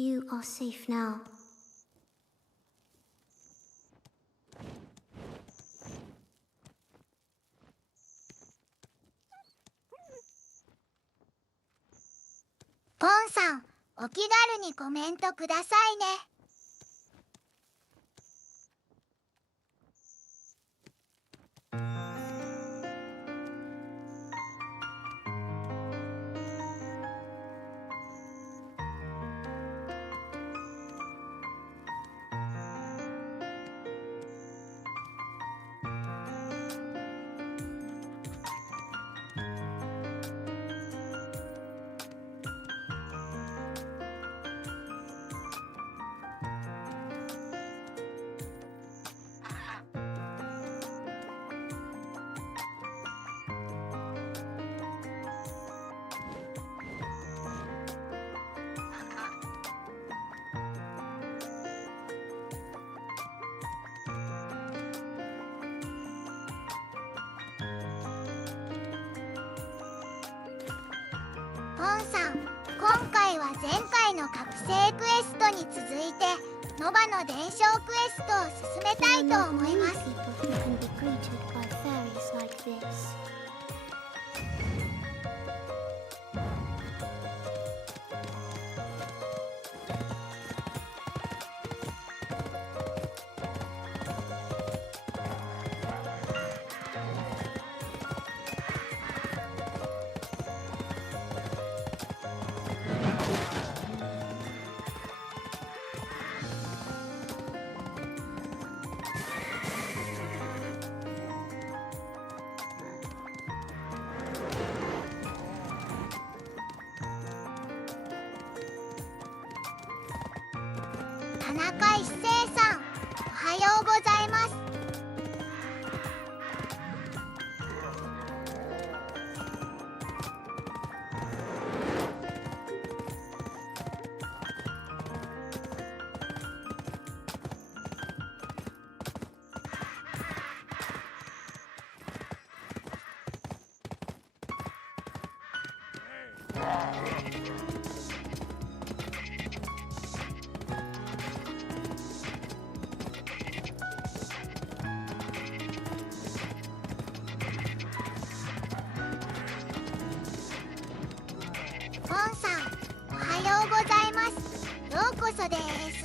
You are safe now. ポンさん、お気軽にコメントくださいね。ポンさん、今回は前回の覚醒クエストに続いてノバの伝承クエストを進めたいと思います。田中一生さん、おはようございます。ポンさん、おはようございます。ようこそです。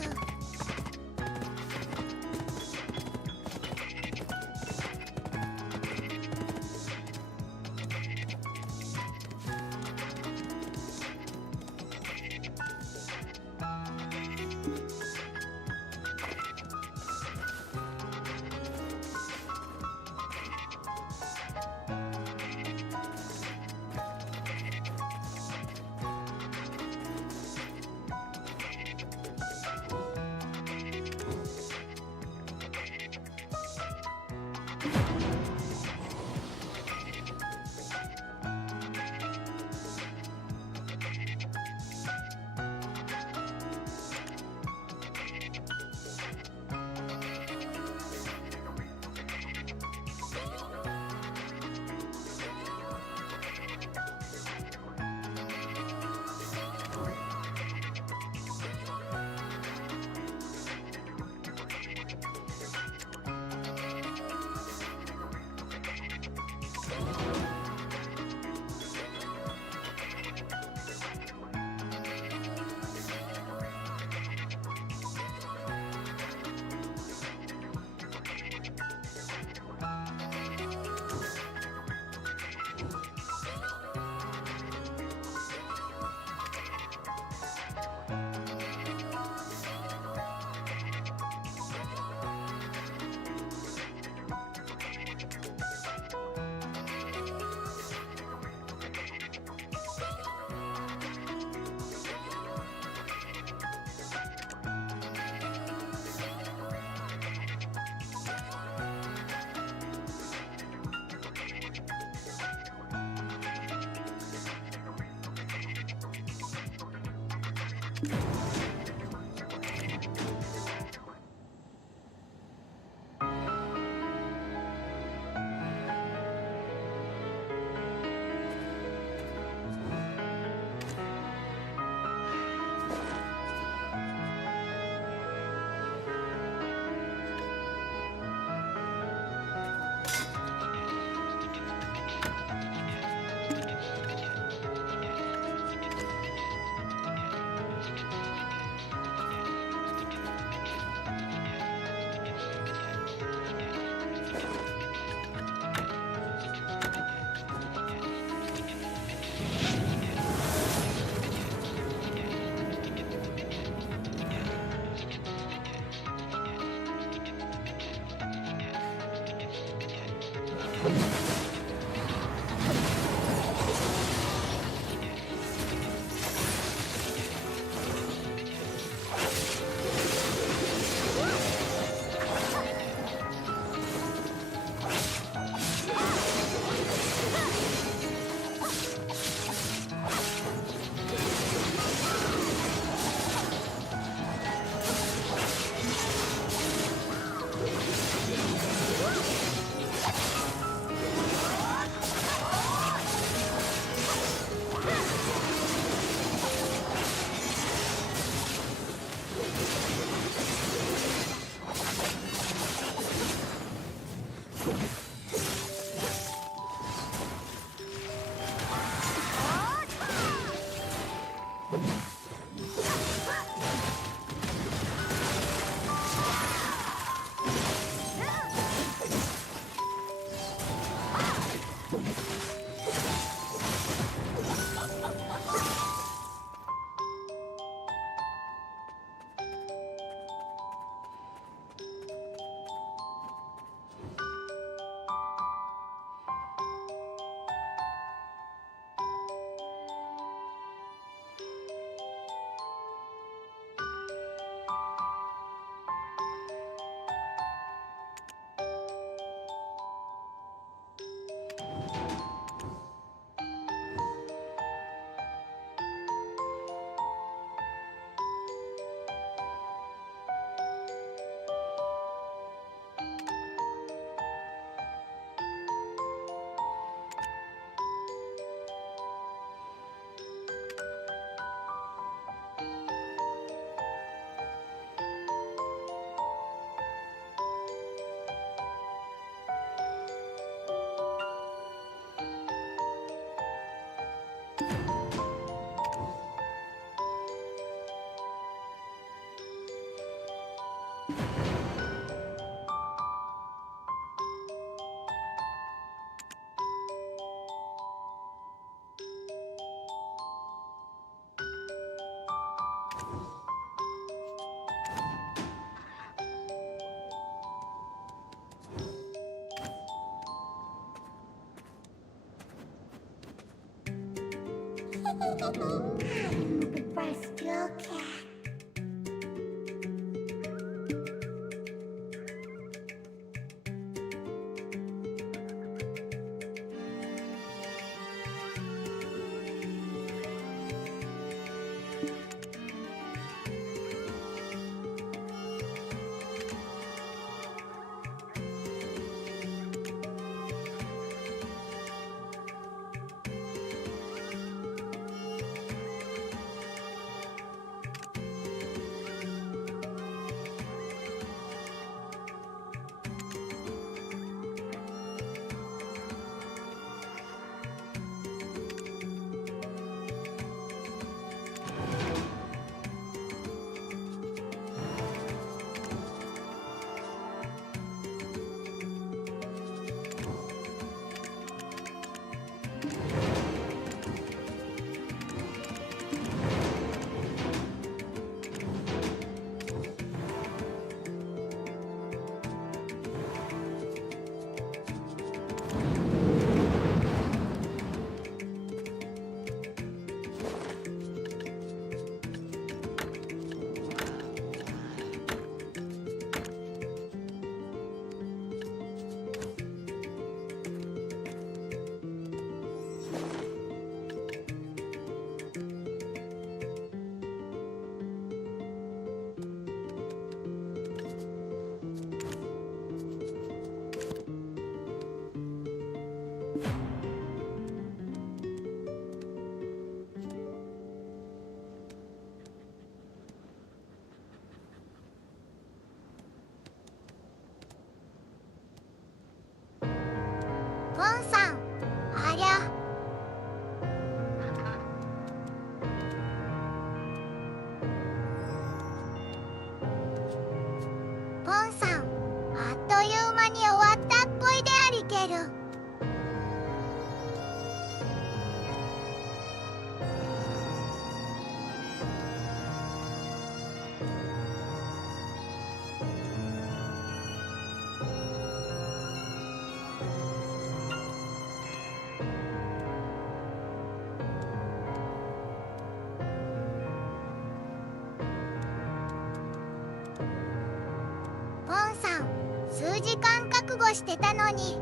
数時間覚悟してたのに。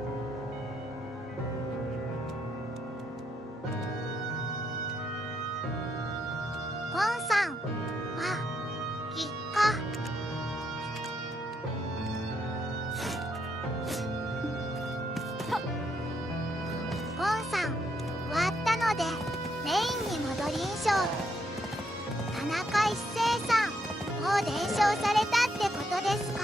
ポンさんはいっか。ポンさん終わったのでメインに戻りんしょ。田中一生さんもう伝承されたってことですか。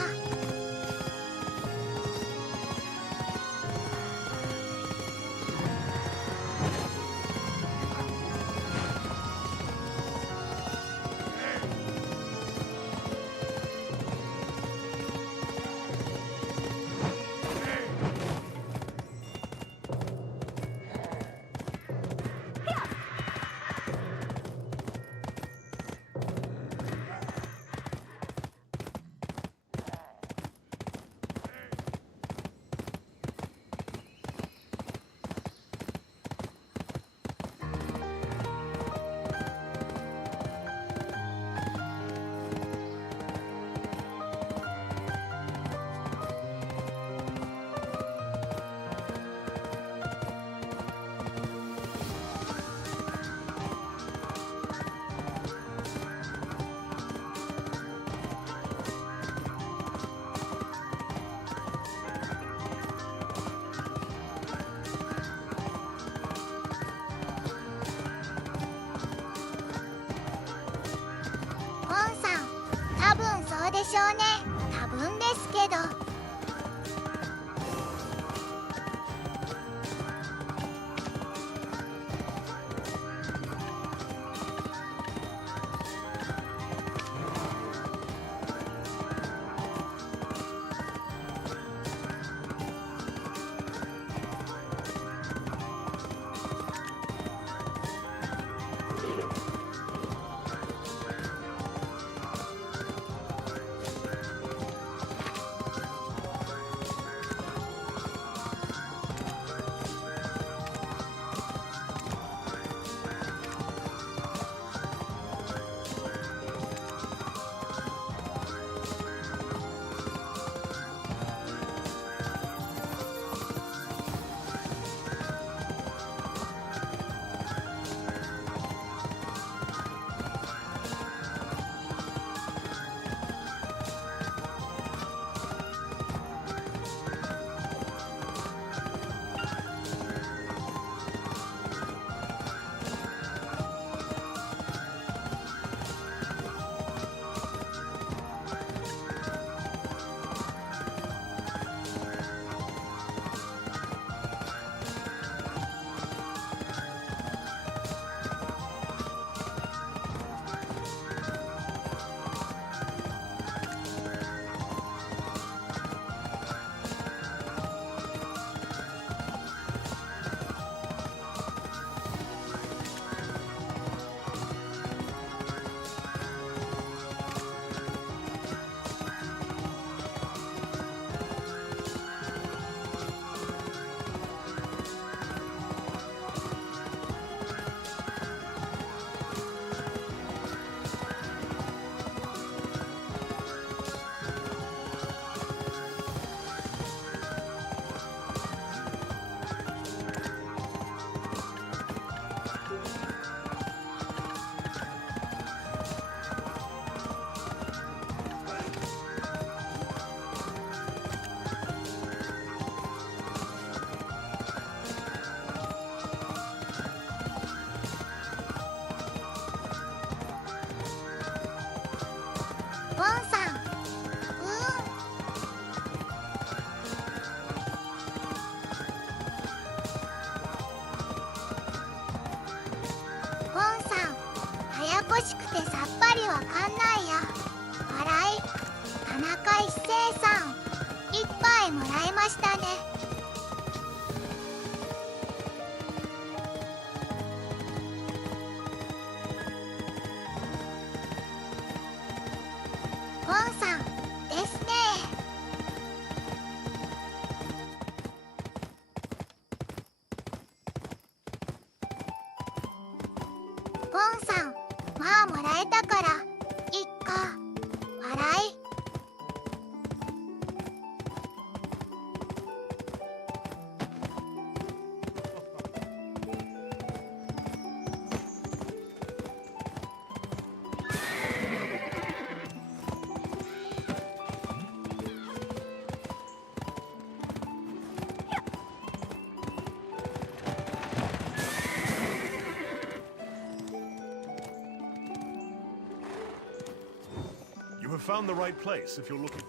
でしょうね。多分ですけど。わかんないや。笑い。田中一生さん、一杯もらいましたね。ポンさんですね。ポンさん、まあもらえたからいっか。笑い。You have found the right place if you're looking.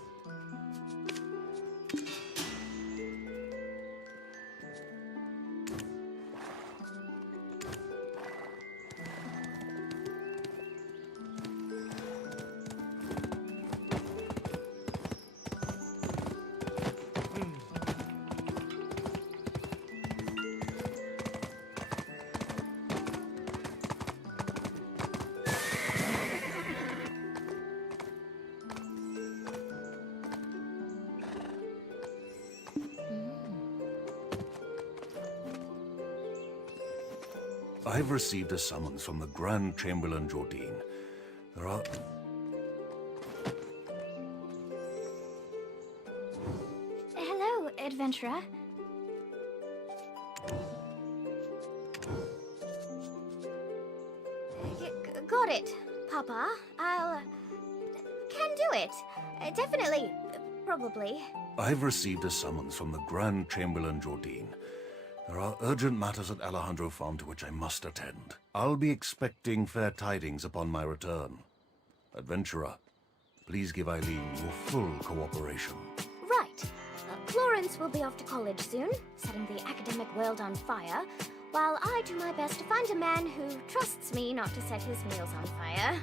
I've received a summons from the Grand Chamberlain Jordine. There are... Hello, adventurer. Got it, Papa. I'll... can do it. Definitely. Probably. I've received a summons from the Grand Chamberlain Jordine. There are urgent matters at Alejandro Farm to which I must attend. I'll be expecting fair tidings upon my return. Adventurer, please give Eileen your full cooperation. Right. Florence will be off to college soon, setting the academic world on fire, while I do my best to find a man who trusts me not to set his meals on fire.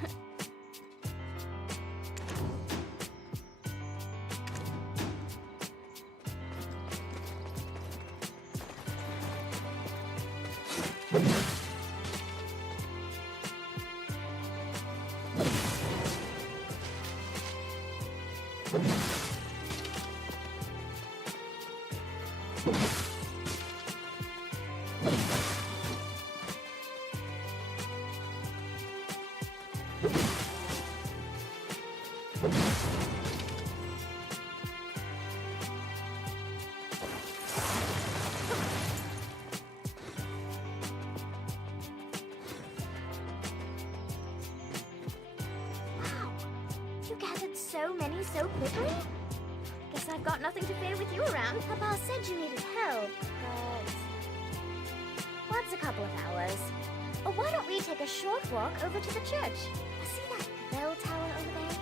You gathered so many so quickly? Guess I've got nothing to fear with you around. Papa said you needed help, but... what's a couple of hours? Or why don't we take a short walk over to the church? See that bell tower over there?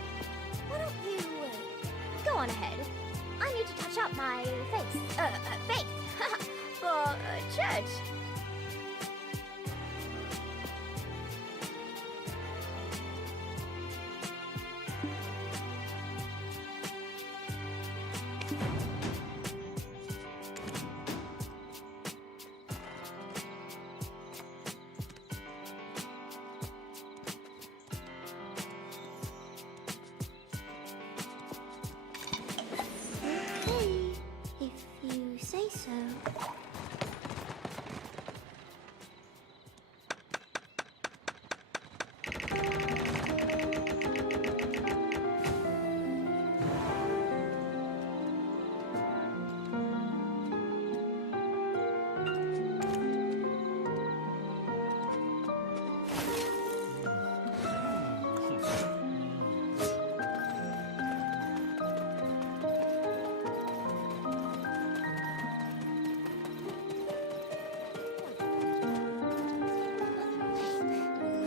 Why don't you... go on ahead. I need to touch up my faith for church. Say so.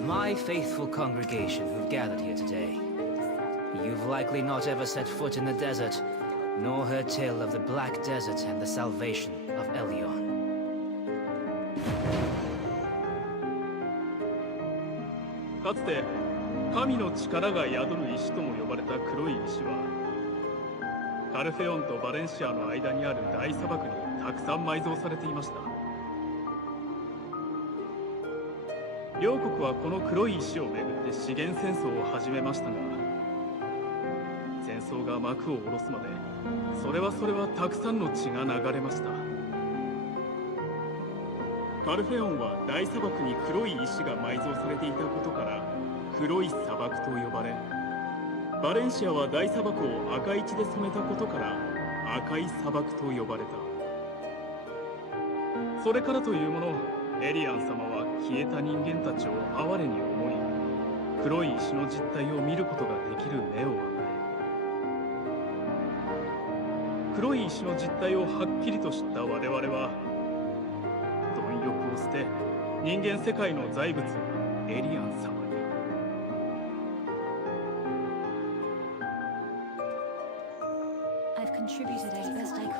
My faithful congregation who've gathered here today. You've likely not ever set foot in the desert, nor heard tale of the Black Desert and the salvation of Elion. かつて神の力が宿る石とも呼ばれた黒い石はカルフェオンとバレンシアの間にある大砂漠にたくさん埋蔵されていました。両国はこの黒い石をめぐって資源戦争を始めましたが、戦争が幕を下ろすまでそれはたくさんの血が流れました。カルフェオンは大砂漠に黒い石が埋蔵されていたことから黒い砂漠と呼ばれ、バレンシアは大砂漠を赤い血で染めたことから赤い砂漠と呼ばれた。それからというもの、エリアン様は消えた人間たちを哀れに思い、黒い石の実態を見ることができる目を与え、黒い石の実態をはっきりと知った我々は貪欲を捨て、人間世界の財物エリアン様に。I've contributed as best I could.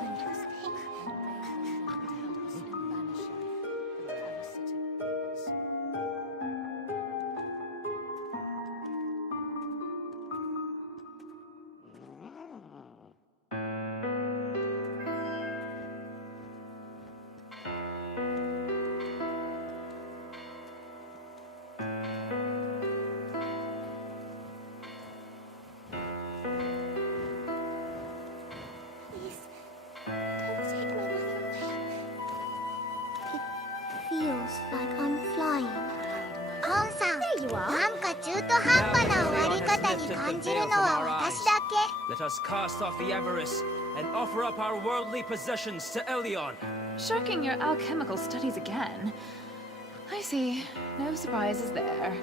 Feels like I'm flying. ポンさん、 There you are. なんか中途半端な終わり方に感じるのは私だけ。 Let us cast off the avarice and offer up our worldly possessions to Elion. Shirking your alchemical studies again. I see. No surprises there.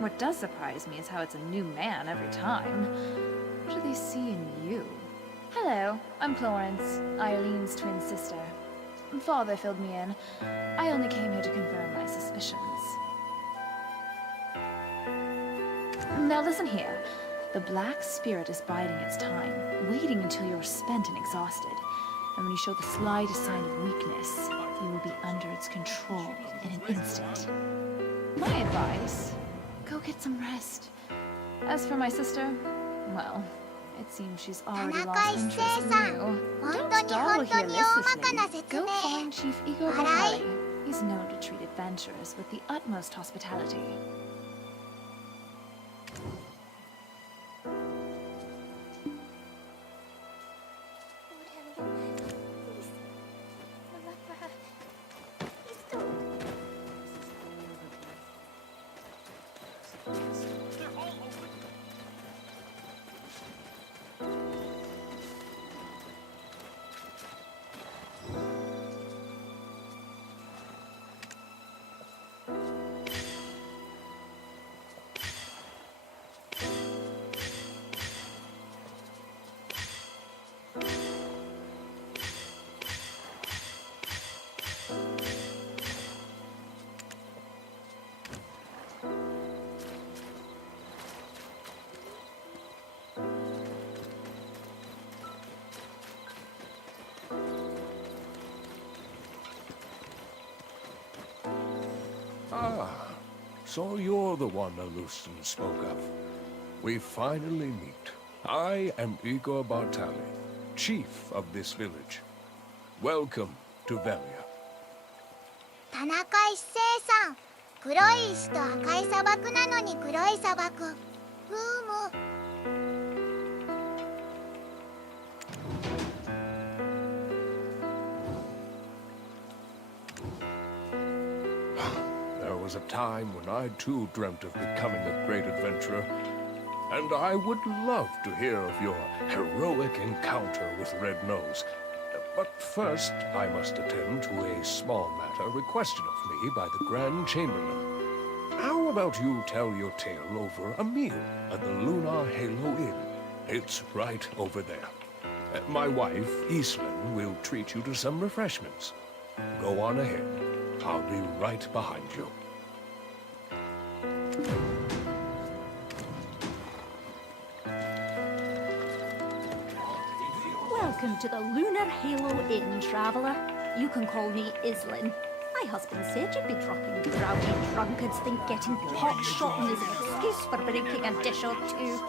What does surprise me is how it's a new man every time. What do they see in you? Hello, I'm Florence, Eileen's twin sister. Father filled me in. I only came here to confirm my suspicions. Now listen here. The Black Spirit is biding its time, waiting until you're spent and exhausted. And when you show the slightest sign of weakness, you will be under its control in an instant. My advice, go get some rest. As for my sister, well, it seems she's already lost interest in you. Don't dawdle here listlessly. Go find Chief Igor Bahari. He's known to treat adventurers with the utmost hospitality. Ah, so you're the one Alustin spoke of. We finally meet. I am Igor Bartali, chief of this village. Welcome to Velia. 田中一生さん、黒い石と赤い砂漠なのに黒い砂漠。ふむ。There was a time when I too dreamt of becoming a great adventurer, and I would love to hear of your heroic encounter with Red Nose. But first, I must attend to a small matter requested of me by the Grand Chamberlain. How about you tell your tale over a meal at the Lunar Halo Inn? It's right over there. My wife, Iselin, will treat you to some refreshments. Go on ahead. I'll be right behind you. Welcome to the Lunar Halo Inn, traveler. You can call me Islin. My husband said you'd be dropping rowdy drunkards think getting pot shopping is an excuse for breaking a dish or two.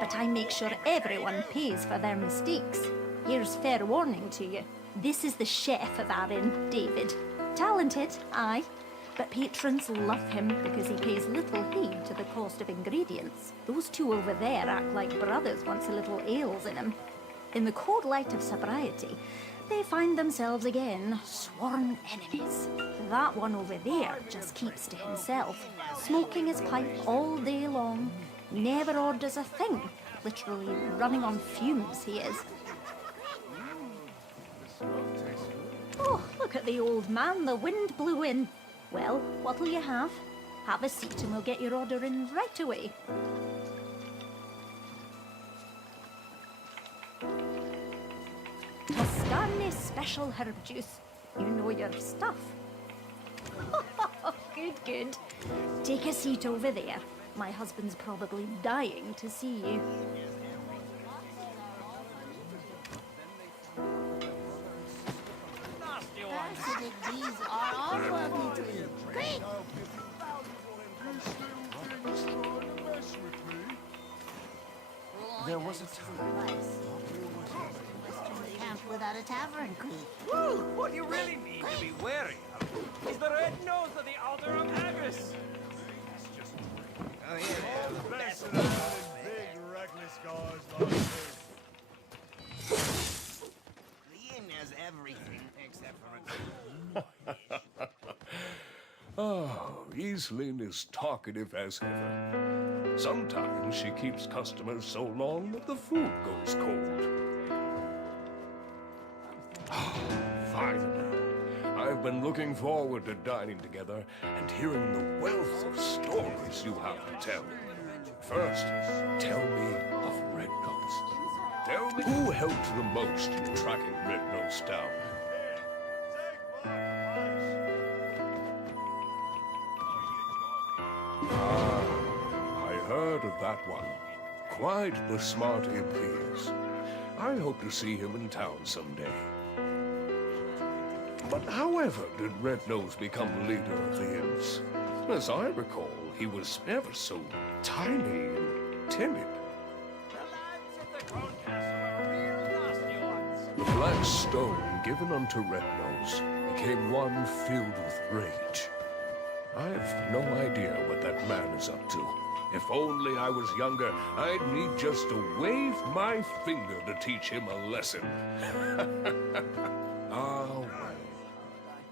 But I make sure everyone pays for their mistakes. Here's fair warning to you. This is the chef of our inn, David. Talented, aye. But patrons love him because he pays little heed to the cost of ingredients. Those two over there act like brothers once a little ale's in him. In the cold light of sobriety, they find themselves again sworn enemies. That one over there just keeps to himself, smoking his pipe all day long, never orders a thing, literally running on fumes he is. Oh, look at the old man, the wind blew in. Well, what'll you have? Have a seat and we'll get your order in right away. Toscane special herb juice. You know your stuff. Good, good. Take a seat over there. My husband's probably dying to see you. These are all lovely. Great! There was a time. Camp without a tavern, Queen. Woo! What you really need to be wary of is the red nose of the Alder of Haggis. Oh, yeah, the best of Big reckless guys like this. The inn has everything except for a... Oh, Iselin is talkative as ever. Sometimes she keeps customers so long that the food goes cold. Finally, I've been looking forward to dining together and hearing the wealth of stories you have to tell. First, tell me of Red Nose. Tell me who helped the most in tracking Red Nose down. I heard of that one. Quite the smart imp he is. I hope to see him in town someday. But however did Red Nose become leader of the imps? As I recall, he was ever so tiny and timid. The black stone given unto Red Nose became one filled with rage. I've no idea what that man is up to. If only I was younger, I'd need just to wave my finger to teach him a lesson. Ah, well.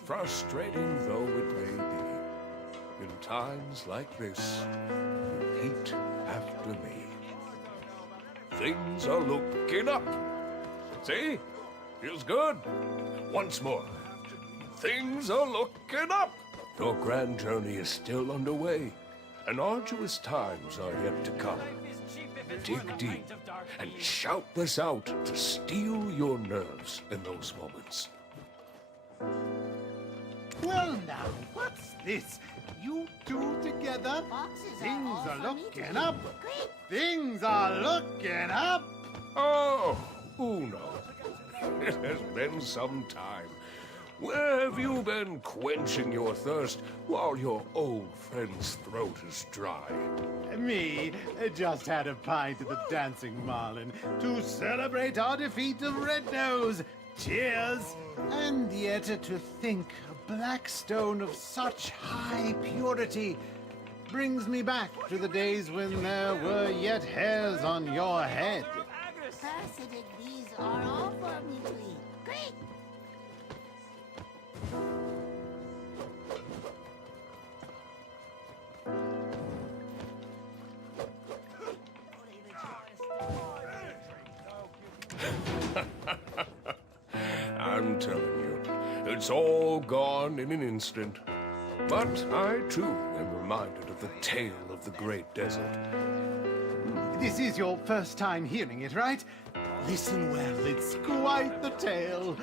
Frustrating though it may be, in times like this, repeat after me. Things are looking up. See? Feels good. Once more. Things are looking up. Your grand journey is still underway, and arduous times are yet to come. Dig deep and shout this out to steel your nerves in those moments. Well now, what's this? You two together? Things are looking up. Things are looking up. Oh, Uno. It has been some time. Where have you been quenching your thirst while your old friend's throat is dry? Me just had a pint of the Dancing Marlin to celebrate our defeat of Red Nose. Cheers! And yet to think a black stone of such high purity brings me back to the days when there were yet hairs on your head. Parasitic bees are all for me, Queen. Great! I'm telling you, it's all gone in an instant. But I, too, am reminded of the tale of the Great Desert. This is your first time hearing it, right? Listen well, it's quite the tale.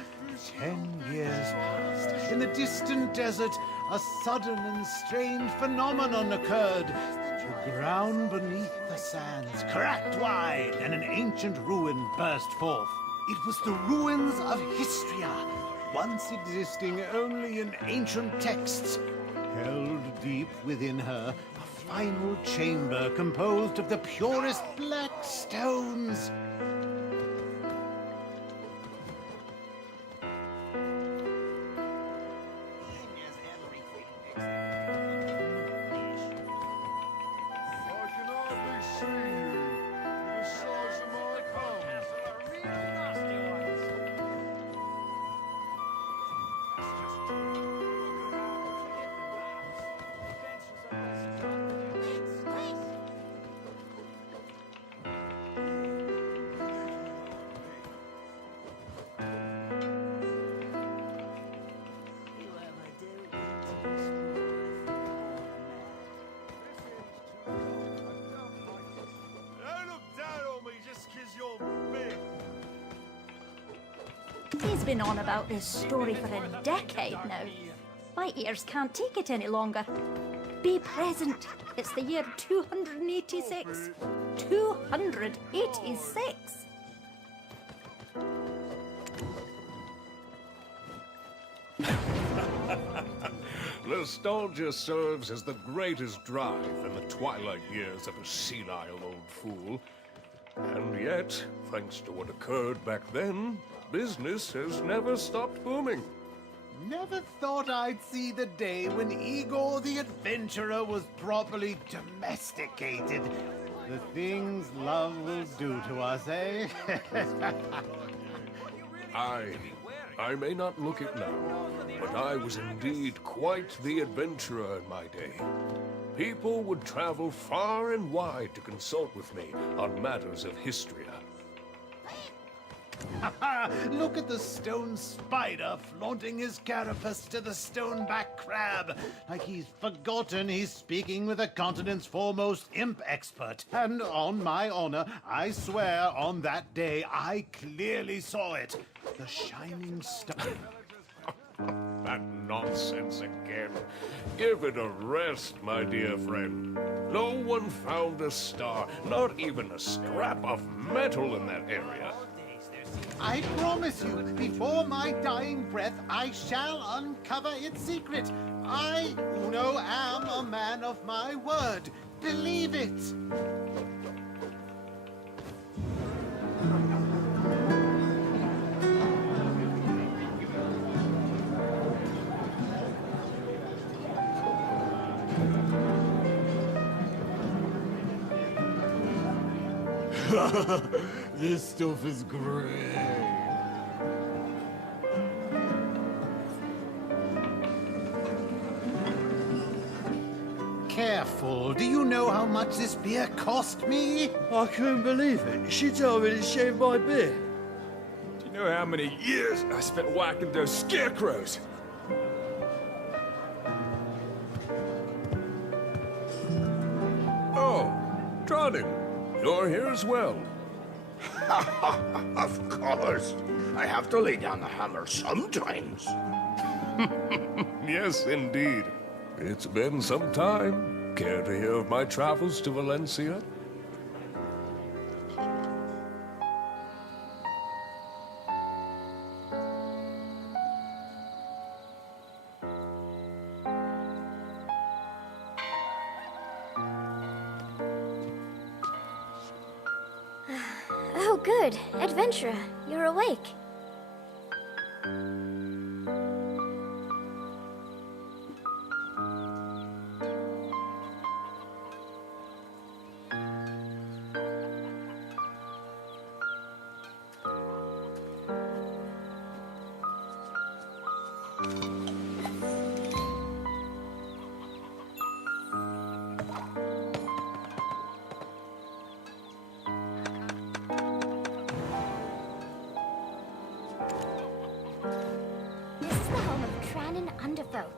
10 years passed. In the distant desert, a sudden and strange phenomenon occurred. The ground beneath the sands cracked wide, and an ancient ruin burst forth. It was the ruins of Histria, once existing only in ancient texts, held deep within her a final chamber composed of the purest black stones. I can hardly see you. You're the size of my palm. Don't look down on me just 'cause you're big. He's been on about this story for a decade now. My ears can't take it any longer. Be present. It's the year 286. 286. Nostalgia serves as the greatest drive in the twilight years of a senile old fool. And yet, thanks to what occurred back then, business has never stopped booming. Never thought I'd see the day when Igor the Adventurer was properly domesticated. The things love will do to us, eh? I may not look it now, but I was indeed quite the adventurer in my day. People would travel far and wide to consult with me on matters of history. Look at the stone spider flaunting his carapace to the stoneback crab, like he's forgotten he's speaking with the continent's foremost imp expert. And on my honor, I swear on that day I clearly saw it. The shining star. That nonsense again. Give it a rest, my dear friend. No one found a star, not even a scrap of metal in that area. I promise you, before my dying breath, I shall uncover its secret. I, Uno, am a man of my word. Believe it. This stuff is great. Careful. Do you know how much this beer cost me? I couldn't believe it. She told me to shave my beard. Do you know how many years I spent whacking those scarecrows? Oh, Tronin, you're here as well. Of course. I have to lay down the hammer sometimes. Yes, indeed. It's been some time. Care to hear of my travels to Valencia? Oh, good. Adventurer, you're awake.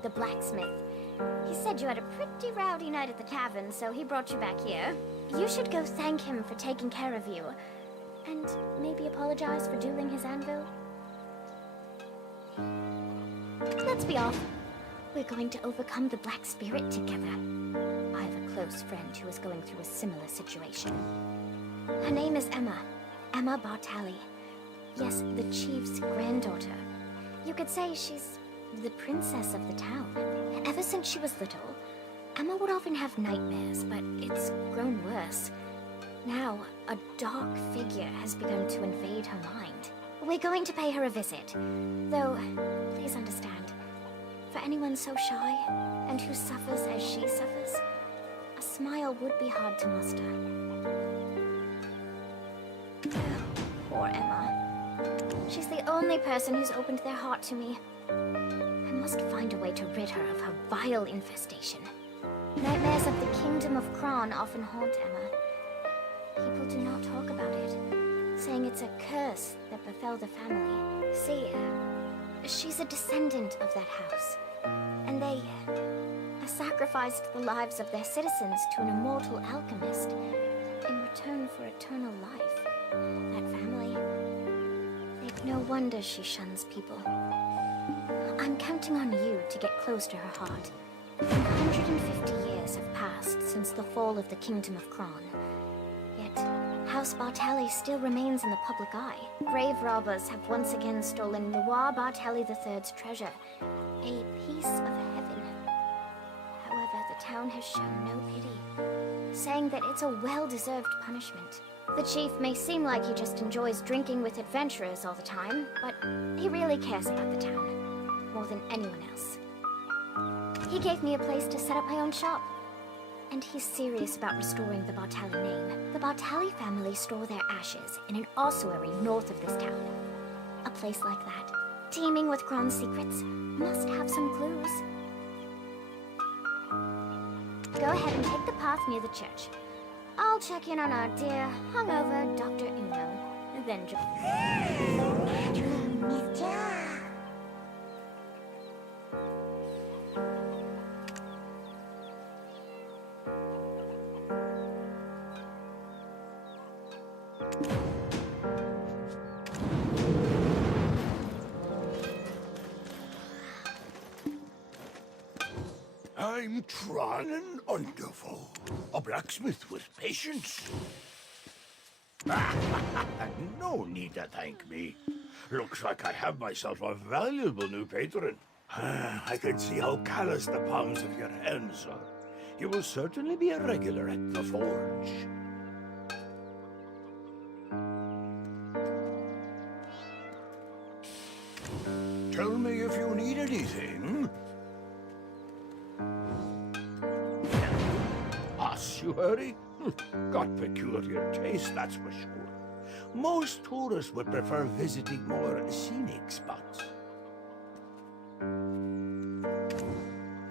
The blacksmith. He said you had a pretty rowdy night at the tavern, so he brought you back here. You should go thank him for taking care of you. And maybe apologize for dueling his anvil. Let's be off. We're going to overcome the Black Spirit together. I have a close friend who is going through a similar situation. Her name is Emma. Emma Bartali. Yes, the chief's granddaughter. You could say she's the princess of the town. Ever since she was little, Emma would often have nightmares, but it's grown worse. Now, a dark figure has begun to invade her mind. We're going to pay her a visit, though, please understand, for anyone so shy, and who suffers as she suffers, a smile would be hard to muster. Poor Emma. She's the only person who's opened their heart to me. I must find a way to rid her of her vile infestation. Nightmares of the Kingdom of Kron often haunt Emma. People do not talk about it, saying it's a curse that befell the family. See, she's a descendant of that house, and they sacrificed the lives of their citizens to an immortal alchemist in return for eternal life. That family, no wonder she shuns people. I'm counting on you to get close to her heart. 150 years have passed since the fall of the Kingdom of Kron. Yet, House Bartali still remains in the public eye. Grave robbers have once again stolen Noir Bartali III's treasure, a piece of heaven. However, the town has shown no pity, saying that it's a well-deserved punishment. The chief may seem like he just enjoys drinking with adventurers all the time, but he really cares about the town, more than anyone else. He gave me a place to set up my own shop, and he's serious about restoring the Bartali name. The Bartali family store their ashes in an ossuary north of this town. A place like that, teeming with Kron's secrets, must have some clues. Go ahead and take the path near the church. I'll check in on our dear, hungover Dr. Uno, then I'm Tron and Underful, a blacksmith with patience. No need to thank me. Looks like I have myself a valuable new patron. I can see how callous the palms of your hands are. You will certainly be a regular at the forge. Tell me if you need anything. You hurry? Got peculiar taste, that's for sure. Most tourists would prefer visiting more scenic spots.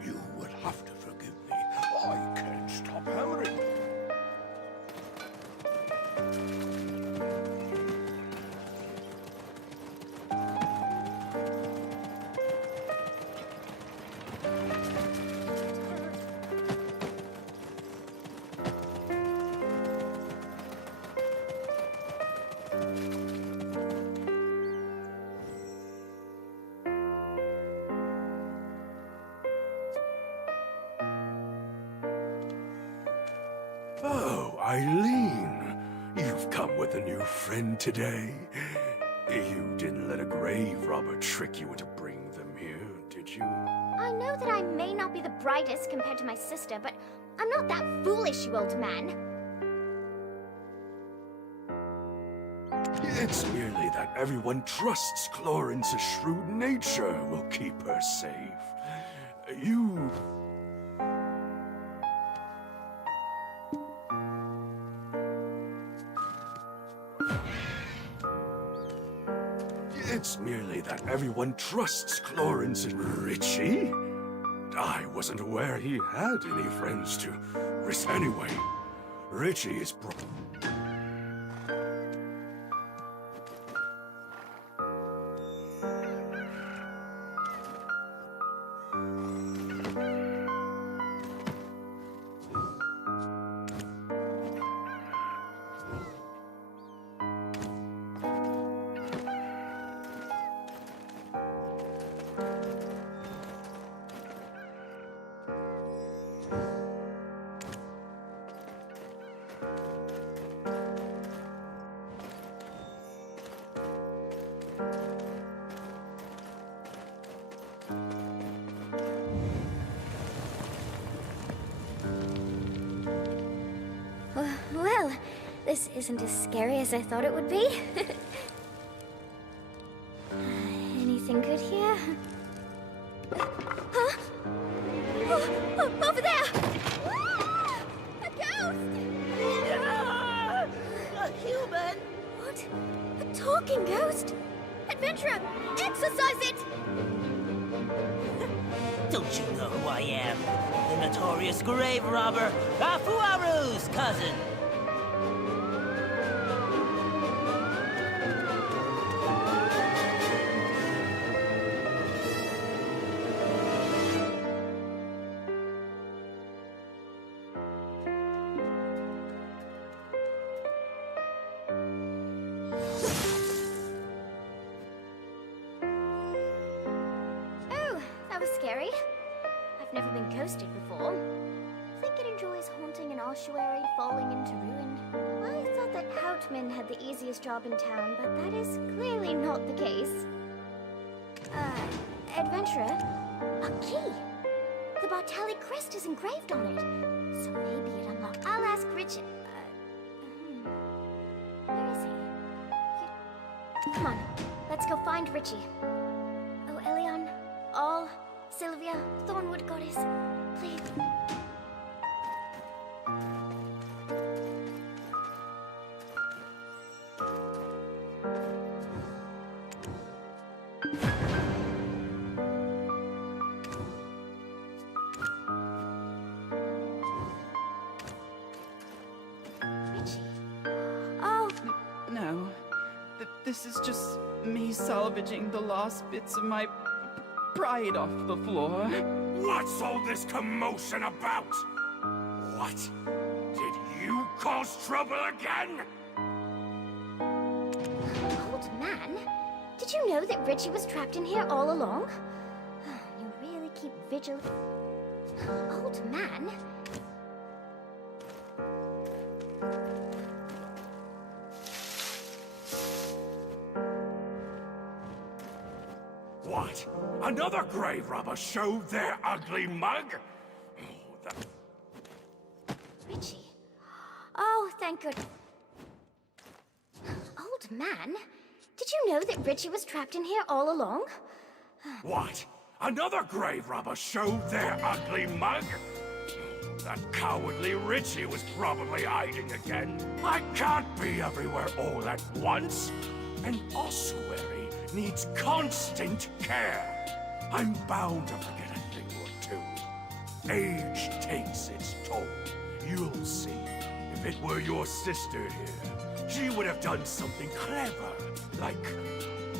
You will have to forgive me. I can't stop hammering. Oh, Eileen, you've come with a new friend today. You didn't let a grave robber trick you into bringing them here, did you? I know that I may not be the brightest compared to my sister, but I'm not that foolish, you old man. It's merely that everyone trusts Clorin's shrewd nature will keep her safe. You... It's merely that everyone trusts Clorin's Richie? I wasn't aware he had any friends to risk anyway. Richie is this isn't as scary as I thought it would be. Anything good here? Huh? Over there! A ghost! A human? What? A talking ghost? Adventurer, exorcise it! Don't you know who I am? The notorious grave robber, Afuaru's cousin. That was scary. I've never been ghosted before. I think it enjoys haunting an ossuary falling into ruin. I thought that Houtman had the easiest job in town, but that is clearly not the case. Adventurer? A key! The Bartali crest is engraved on it. So maybe it unlocks... I'll ask Richard... Where is he? Come on, let's go find Richie. Oh, Elion, All, Sylvia, Thornwood Goddess, please. Richie. Oh, No. This is just me salvaging the last bits of my pride off the floor. What's all this commotion about? What? Did you cause trouble again? old man. Did you know that Richie was trapped in here all along? You really keep vigil... Old man? What? Another grave robber showed their ugly mug? Richie. Oh, thank goodness. Old man? Did you know that Richie was trapped in here all along? What? Another grave robber showed their ugly mug? That cowardly Richie was probably hiding again. I can't be everywhere all at once. An ossuary needs constant care. I'm bound to forget a thing or two. Age takes its toll. You'll see. If it were your sister here, she would have done something clever, like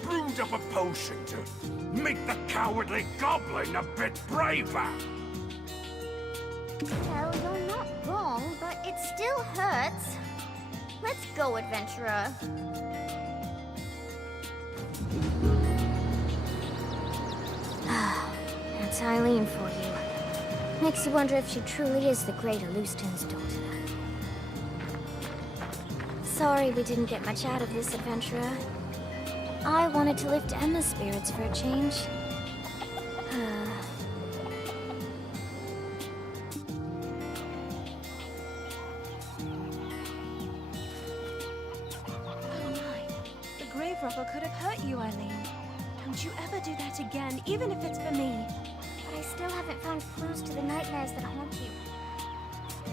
brewed up a potion to make the cowardly goblin a bit braver. Well, you're not wrong, but it still hurts. Let's go, adventurer. That's Eileen for you. Makes you wonder if she truly is the great Alustin's daughter. Sorry we didn't get much out of this, adventurer. I wanted to lift Emma's spirits for a change. Robber could have hurt you, Eileen. Don't you ever do that again, even if it's for me. But I still haven't found clues to the nightmares that haunt you.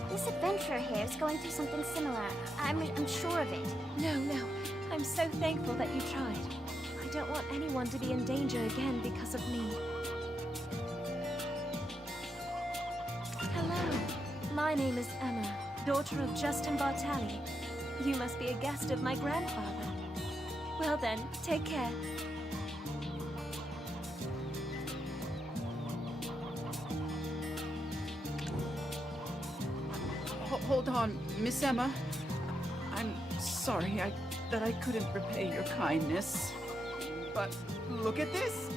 This adventurer here is going through something similar. I'm sure of it. No. I'm so thankful that you tried. I don't want anyone to be in danger again because of me. Hello. My name is Emma, daughter of Justin Bartali. You must be a guest of my grandfather. Well then, take care. Hold on, Miss Emma. I'm sorry that I couldn't repay your kindness. But look at this.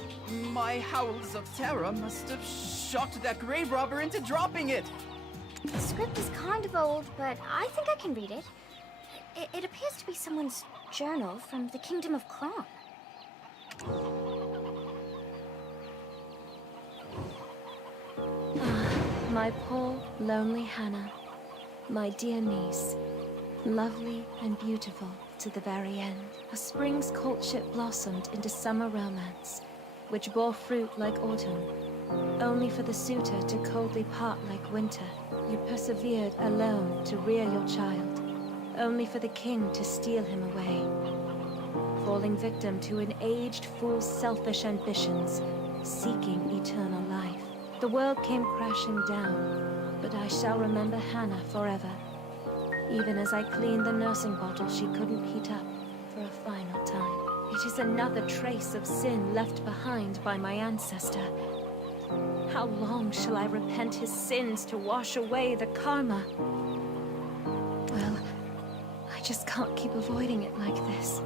My howls of terror must have shocked that grave robber into dropping it. The script is kind of old, but I think I can read it. It appears to be someone's journal from the Kingdom of Kron. My poor, lonely Hannah. My dear niece. Lovely and beautiful to the very end, a spring's courtship blossomed into summer romance, which bore fruit like autumn, only for the suitor to coldly part like winter. You persevered alone to rear your child, only for the king to steal him away, falling victim to an aged fool's selfish ambitions, seeking eternal life. The world came crashing down, but I shall remember Hannah forever, even as I cleaned the nursing bottle she couldn't heat up for a final time. It is another trace of sin left behind by my ancestor. How long shall I repent his sins to wash away the karma? Well, I just can't keep avoiding it like this.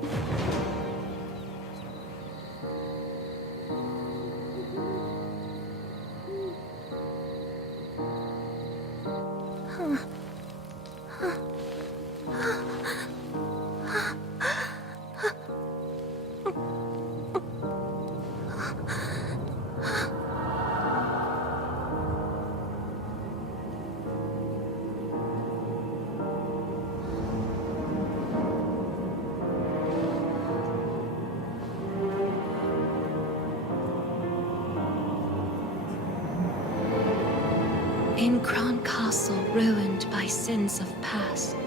In Crown Castle, ruined by sins of past,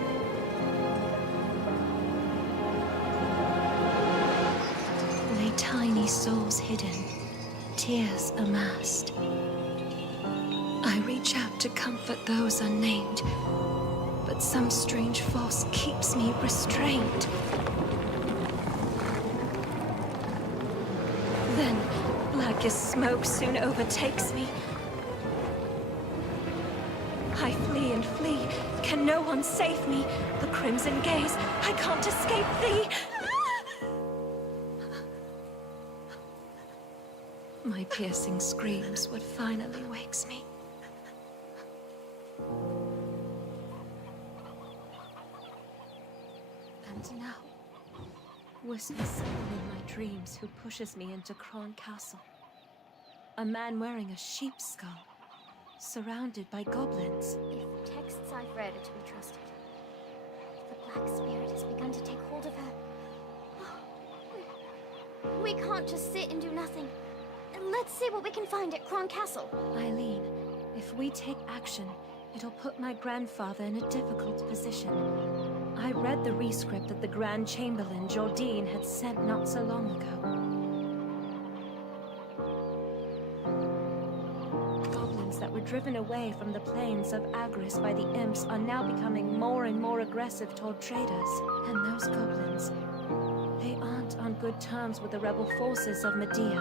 lay tiny souls hidden, tears amassed. I reach out to comfort those unnamed, but some strange force keeps me restrained. Then, black as smoke soon overtakes me. I flee and flee. Can no one save me? The crimson gaze, I can't escape thee. My piercing screams what finally wakes me. And now, whispers someone in my dreams who pushes me into Kron Castle. A man wearing a sheep's skull, surrounded by goblins. If the texts I've read are to be trusted, the Black Spirit has begun to take hold of her. We can't just sit and do nothing. Let's see what we can find at Kron Castle. Eileen, if we take action, it'll put my grandfather in a difficult position. I read the rescript that the Grand Chamberlain Jordine had sent not so long ago. That were driven away from the plains of Agris by the imps are now becoming more and more aggressive toward traders. And those goblins, they aren't on good terms with the rebel forces of Medea,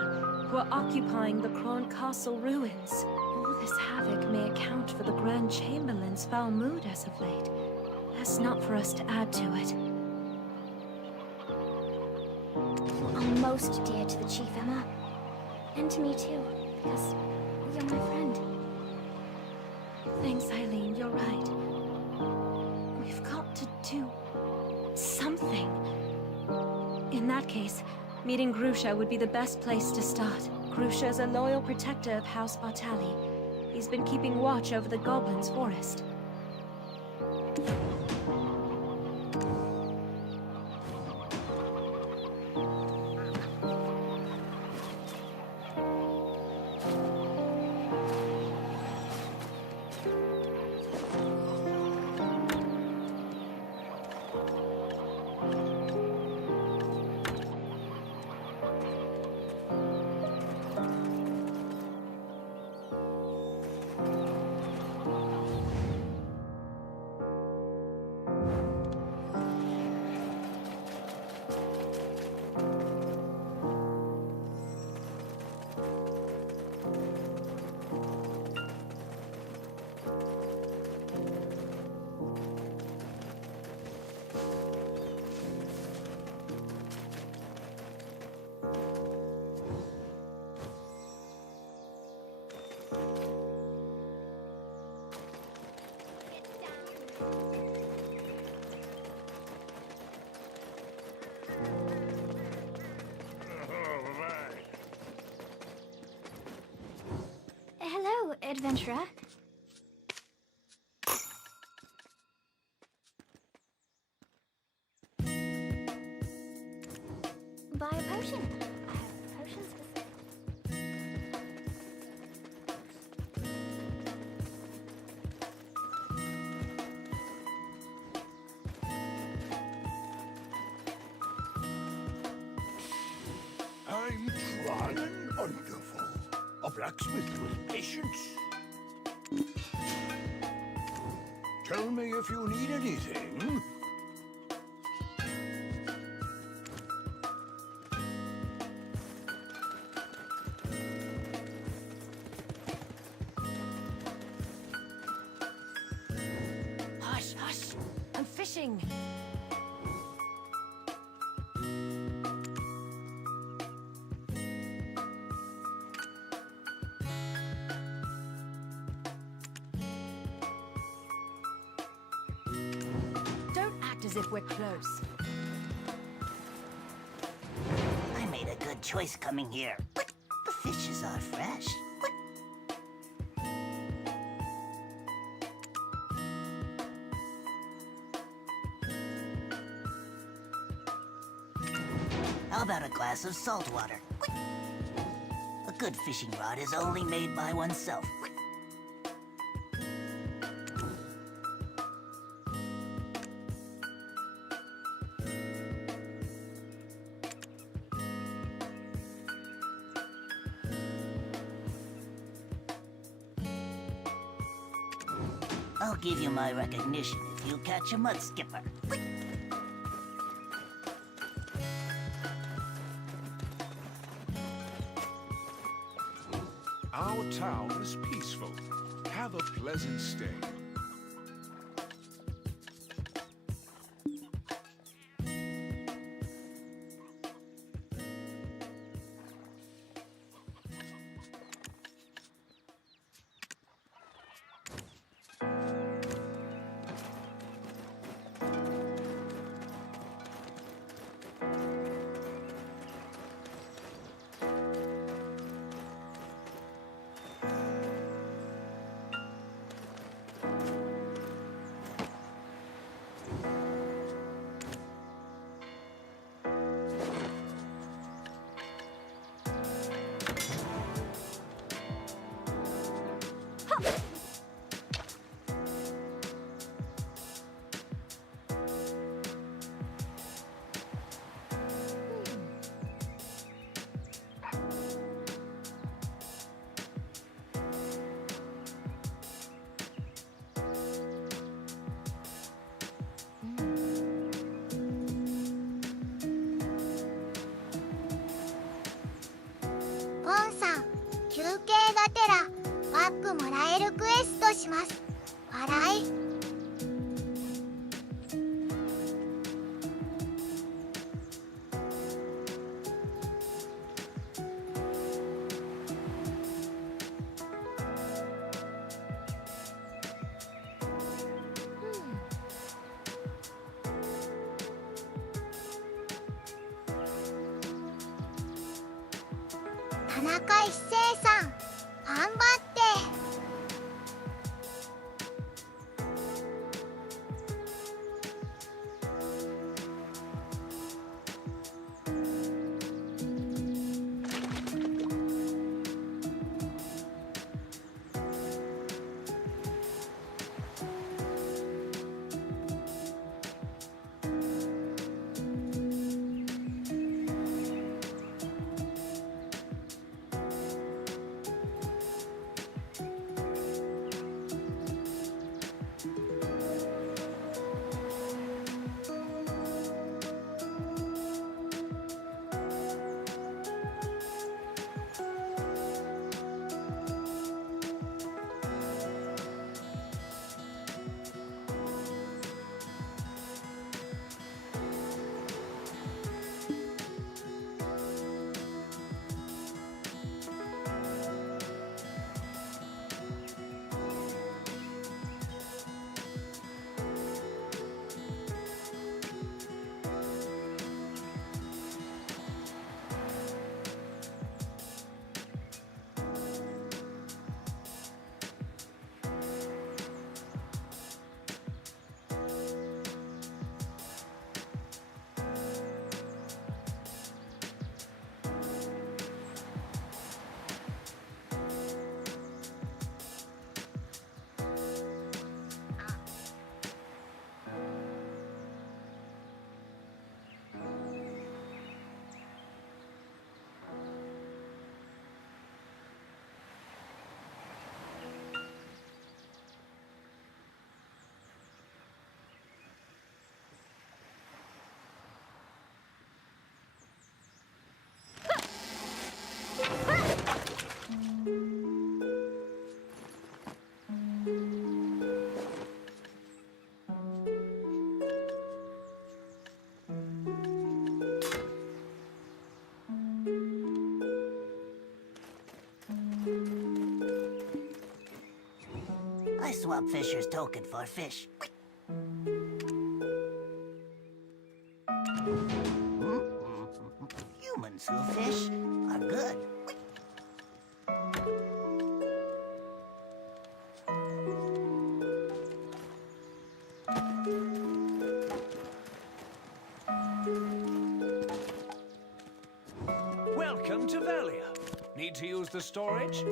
who are occupying the Kron Castle ruins. All this havoc may account for the Grand Chamberlain's foul mood as of late. That's not for us to add to it. I'm most dear to the Chief, Emma. And to me too, because you're my friend. Thanks, Eileen, you're right. We've got to do something. In that case, meeting Grusha would be the best place to start. Grusha's a loyal protector of House Bartali. He's been keeping watch over the Goblins' forest. Hello, adventurer. buy a potion. I have potions to sell. I'm trying. Wonderful. A blacksmith with patience. Tell me if you need anything. Hush, hush. I'm fishing. Don't act as if we're close. I made a good choice coming here. The fishes are fresh. How about a glass of salt water? A good fishing rod is only made by oneself. I'll give you my recognition if you catch a mud skipper. Our town is peaceful. Have a pleasant stay.田中一生さん、頑張って。swap Fisher's token for fish. Humans who fish are good. Welcome to Valia. Need to use the storage?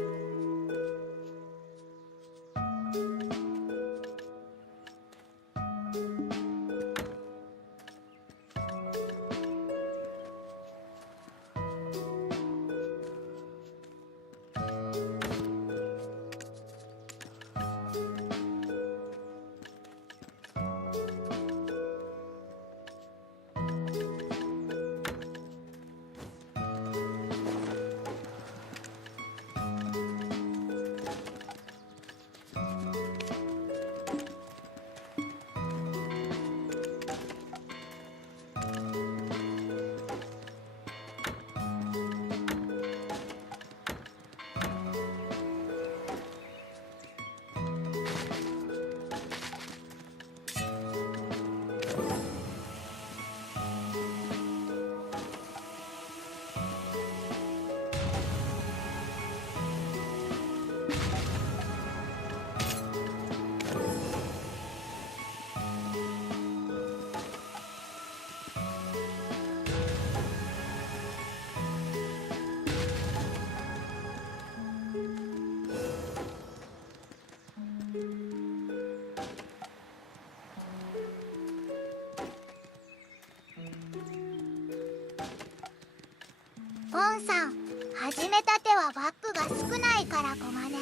ポンさん、始めたてはバッグが少ないからごまね。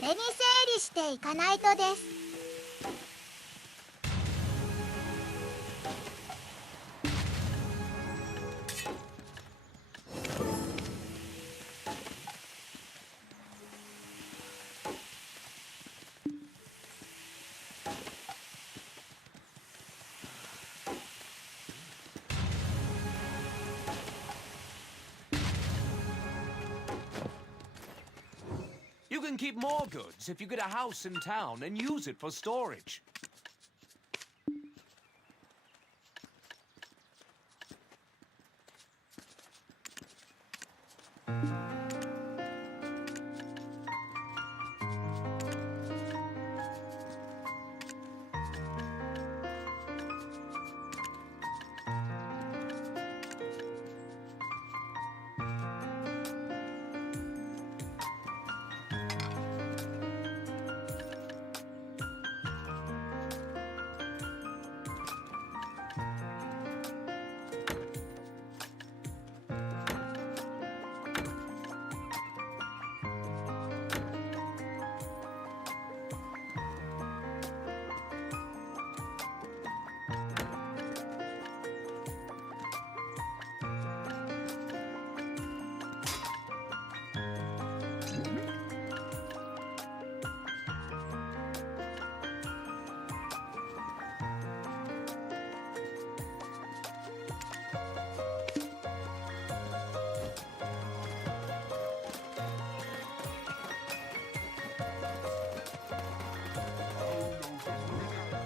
目に整理していかないとです。You can keep more goods if you get a house in town and use it for storage.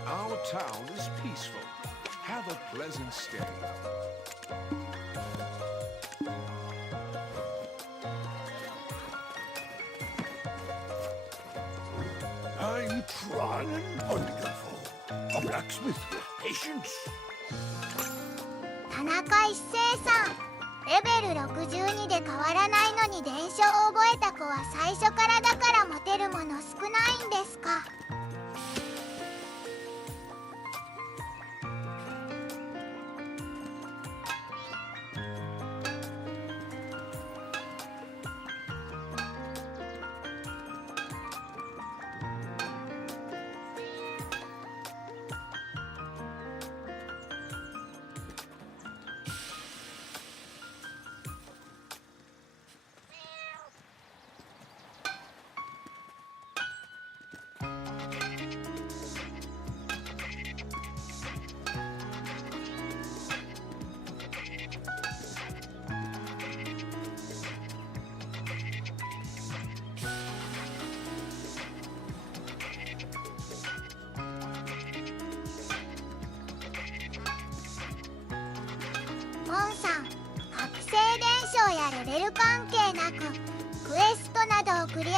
Our town is peaceful. Have a pleasant stay. I'm trying. Wonderful. A blacksmith with patience. 田中一生さん、レベル62で変わらないのに伝承を覚えた子は最初からだから持てるもの少ないんですか？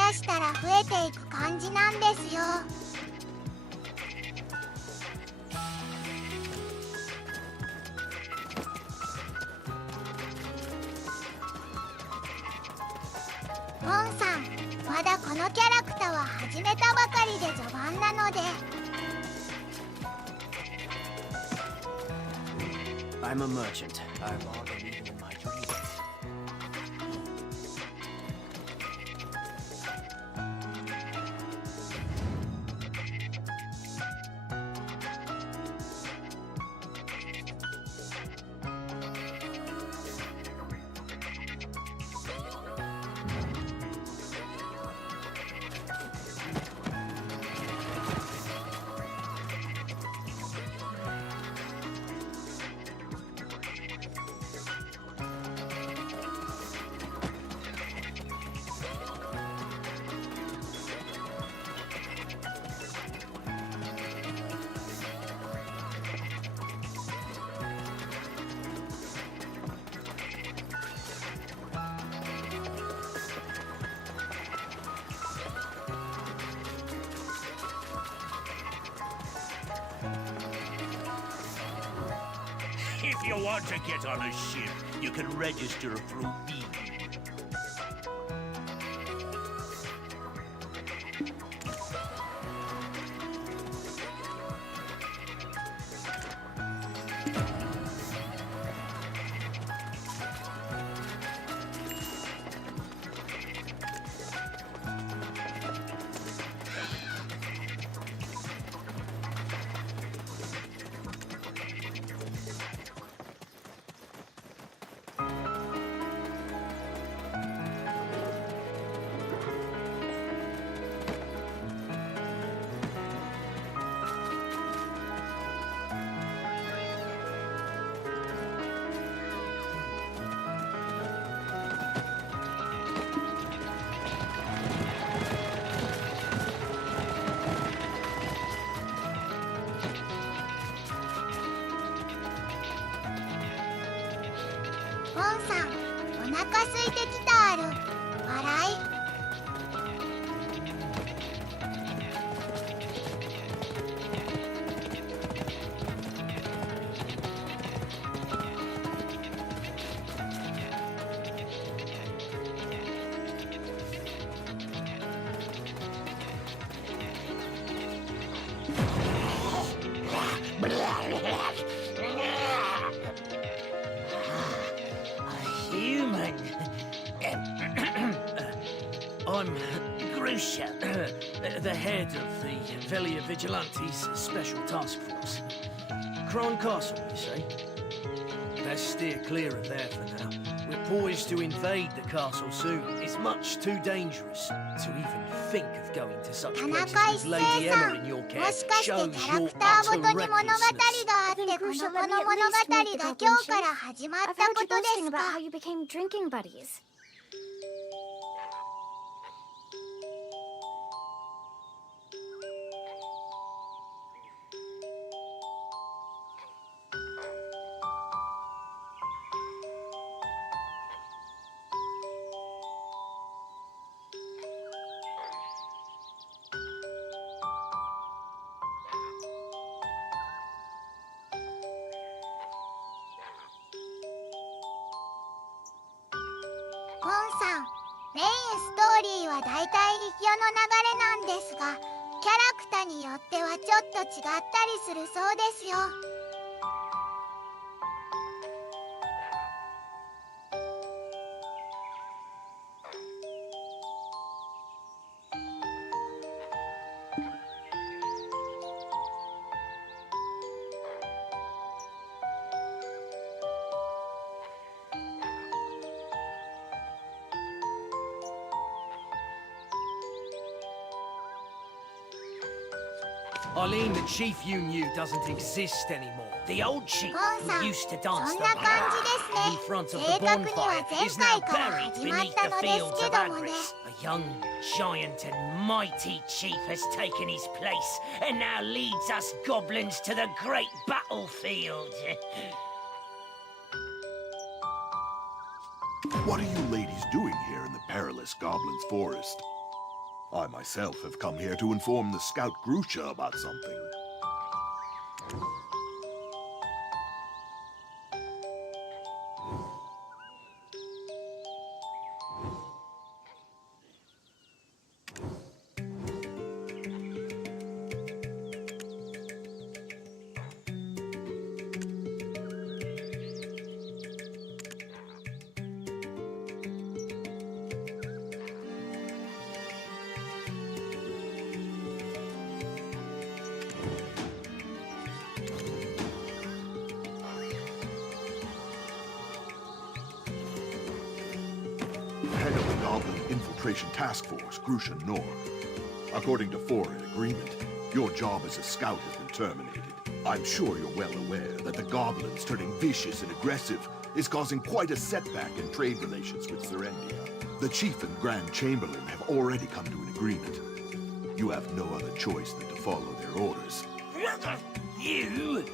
やしたら増えていく感じなんですよ。ポンさん、まだこのキャラクターは始めたばかりで序盤なので。I'm a merchant. I bargain even in my dreams. If you want to get on a ship, you can register through me.ポンさん、お腹空いてきたある。笑い。Human. I'm Grusha, the head of the Velia Vigilantes Special Task Force. Crown Castle, you say? Let's steer clear of there for now. We're poised to invade the castle soon. It's much too dangerous to even think of going to such 田 places 中 as 一 Lady 生さ Emma ん、 in your も care しかしてキ shows ャラ your クター utter ごとに物語 recklessness. があって、この子の物語が今日から始まった I've heard こ you とで boasting す about か。 how you became drinking buddies.ポンさん、メインストーリーはだいたい一緒の流れなんですが、キャラクターによってはちょっと違ったりするそうですよ。Eileen, the chief you knew doesn't exist anymore. The old chief ポンさ who ん、 used to そ dance ん the な感じ in です front ね。 of 正 the 確には bonfire 前 is 回 now から buried 始まっ beneath た the のです fields け of どもね。 Agris. A young, giant and mighty chief has taken his place and now leads us goblins to the great battlefield. What are you ladies doing here in the perilous Goblin's Forest? I myself have come here to inform the Scout Grusha about something. Head of the Goblin Infiltration Task Force, Grusha Nor. According to foreign agreement, your job as a scout has been terminated. I'm sure you're well aware that the goblins turning vicious and aggressive is causing quite a setback in trade relations with Serendia. The Chief and Grand Chamberlain have already come to an agreement. You have no other choice than to follow their orders. You?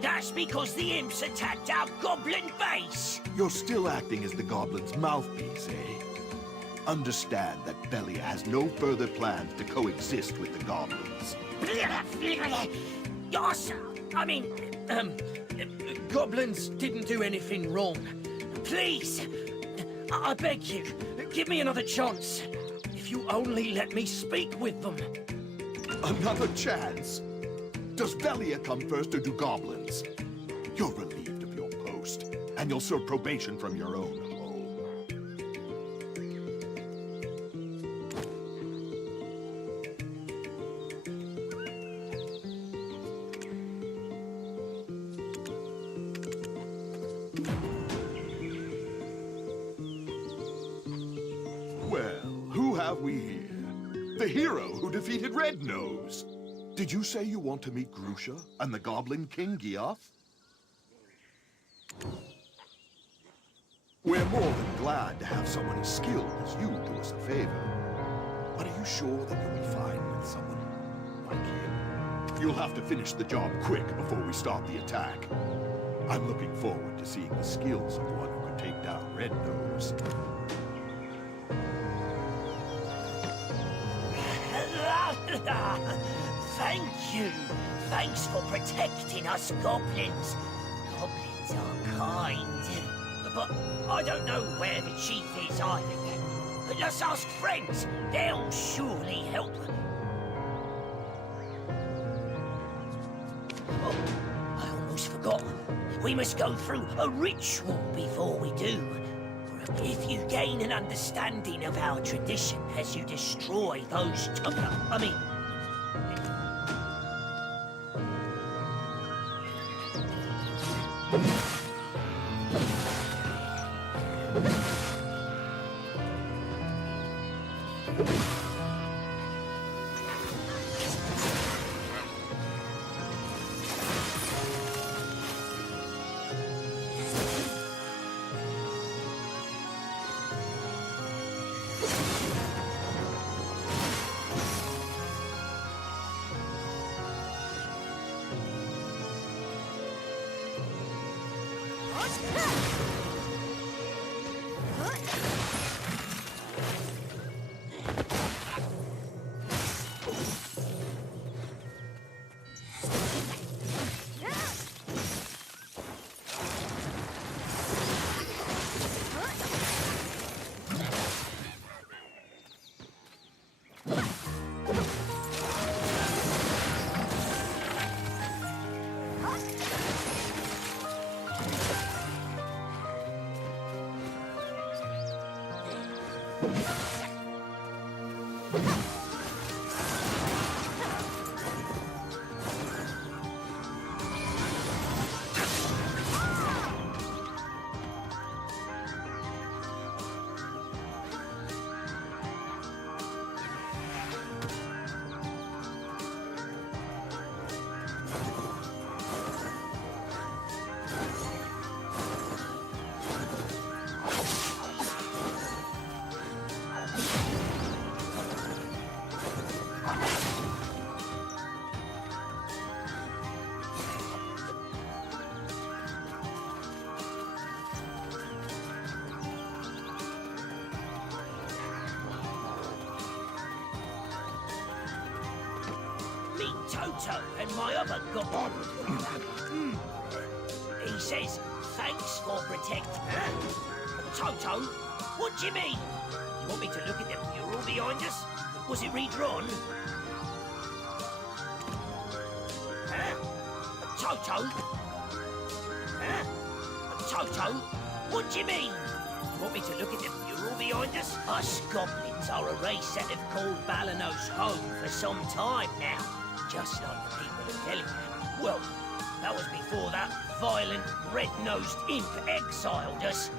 That's because the imps attacked our goblin base! You're still acting as the goblin's mouthpiece, eh? Understand that Belia has no further plans to coexist with the goblins. Yes, I mean, goblins didn't do anything wrong. Please, I beg you, give me another chance. If you only let me speak with them. Another chance? Does Belia come first or do goblins? You're relieved of your post, and you'll serve probation from your own home. Well, who have we here? The hero who defeated Red Nose. Did you say you want to meet Grusha and the Goblin King Giath? We're more than glad to have someone as skilled as you do us a favor. But are you sure that you'll be fine with someone like him? You'll have to finish the job quick before we start the attack. I'm looking forward to seeing the skills of one who could take down Red Nose. Thank you. Thanks for protecting us goblins. Goblins are kind. But I don't know where the chief is either yet. Let's ask friends. They'll surely help. Oh, I almost forgot. We must go through a ritual before we do. If you gain an understanding of our tradition as you destroy those Toto and my other goblin. He says, thanks for protecting. Toto, what do you mean? You want me to look at the mural behind us? Was it redrawn? Toto? Toto, what do you mean? You want me to look at the mural behind us? Us goblins are a race that have called Balanos home for some time now. Just like the people of Delhi. Well, that was before that violent, red-nosed imp exiled us.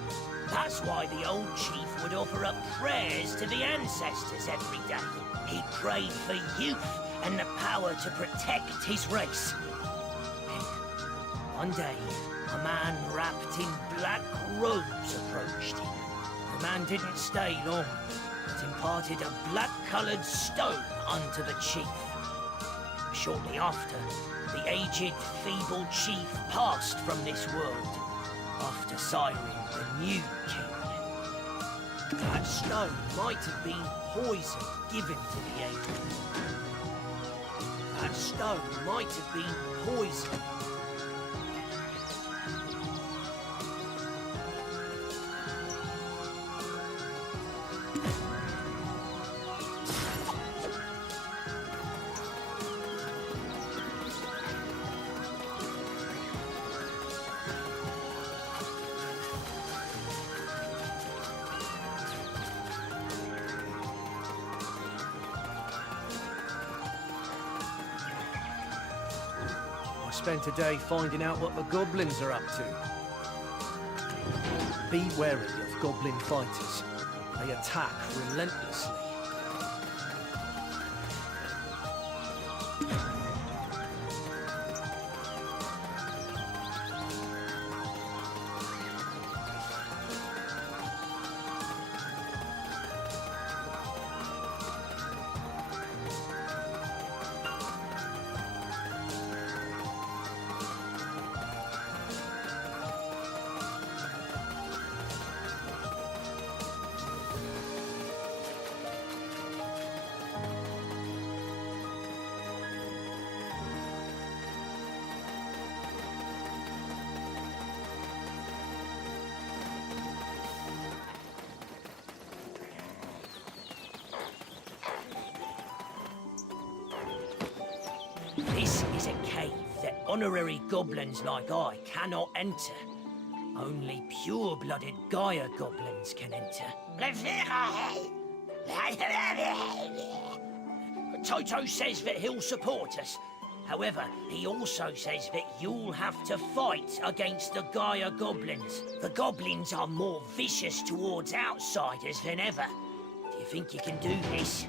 That's why the old chief would offer up prayers to the ancestors every day. He prayed for youth and the power to protect his race. Then, one day, a man wrapped in black robes approached him. The man didn't stay long, but imparted a black-coloured stone unto the chief. Shortly after, the aged, feeble chief passed from this world, after siring the new king. That stone might have been poison given to the aged. That stone might have been poison. Spent a day finding out what the goblins are up to. Be wary of goblin fighters. They attack relentlessly. This is a cave that honorary goblins like I cannot enter. Only pure-blooded Gaia goblins can enter. Toto says that he'll support us. However, he also says that you'll have to fight against the Gaia goblins. The goblins are more vicious towards outsiders than ever. Do you think you can do this?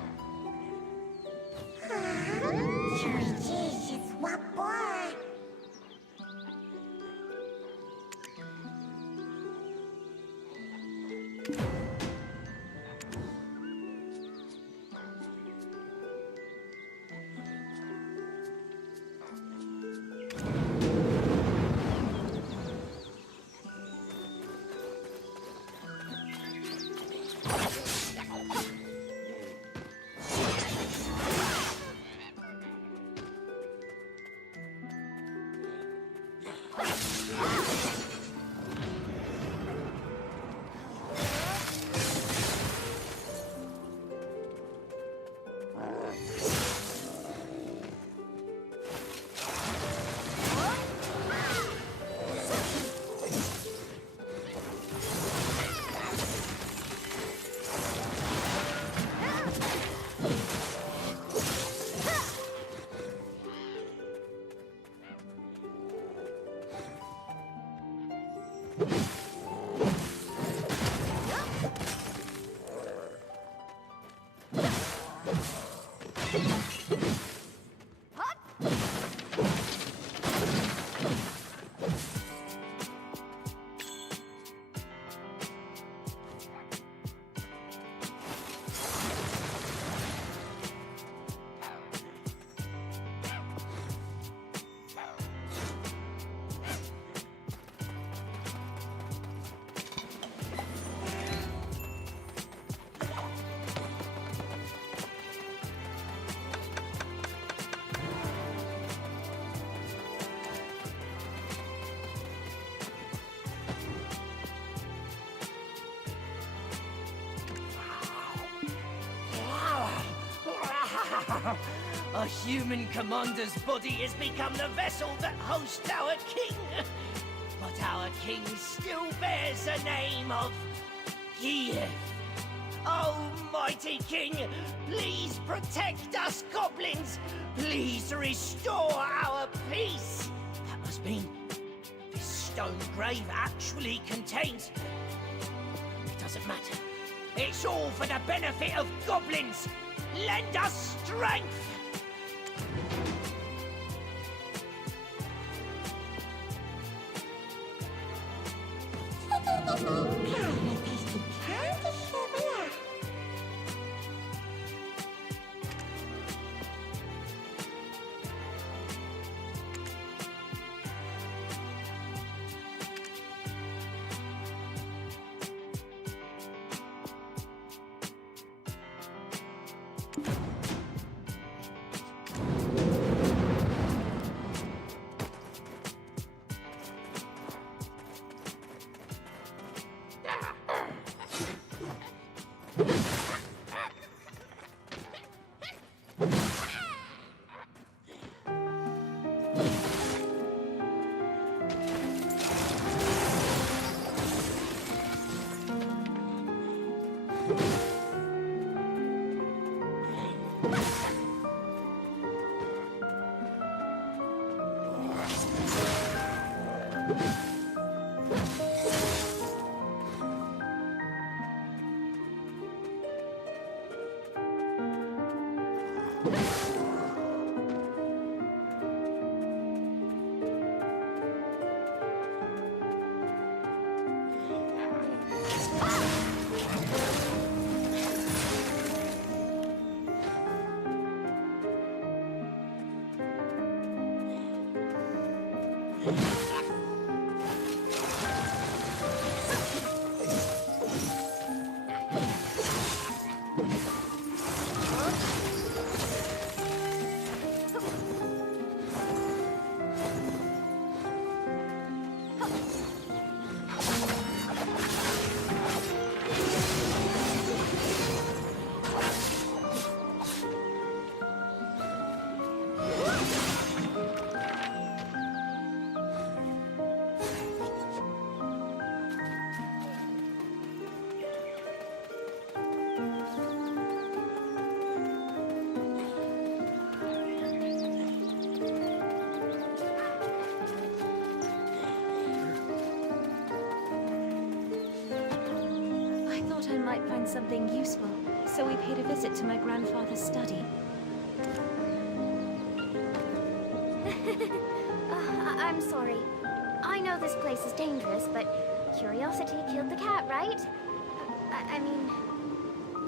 A human commander's body has become the vessel that hosts our king. But our king still bears the name of Kiev. Almighty King, please protect us goblins. Please restore our peace. That must mean this stone grave actually contains... It doesn't matter. It's all for the benefit of goblins. Lend us strength. Find something useful, so we paid a visit to my grandfather's study. I'm sorry. I know this place is dangerous, but curiosity killed the cat, right? I mean...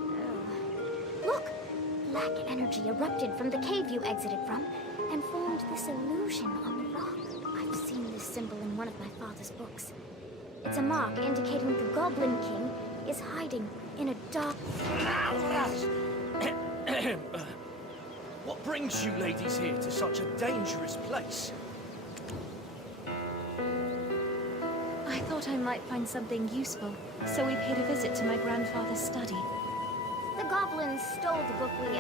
Oh. Look! Black energy erupted from the cave you exited from, and formed this illusion on the rock. I've seen this symbol in one of my father's books. It's a mark indicating the Goblin King is hiding in a dark... What brings you ladies here to such a dangerous place? I thought I might find something useful, so we paid a visit to my grandfather's study. The goblins stole the book we,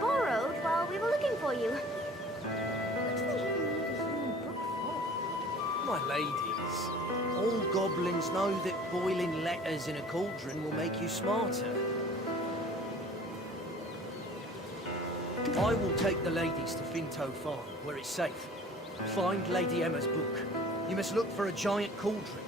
borrowed while we were looking for you. What do they even need a human book for? My ladies, all goblins know that boiling letters in a cauldron will make you smarter. I will take the ladies to Finto Farm, where it's safe. Find Lady Emma's book. You must look for a giant cauldron.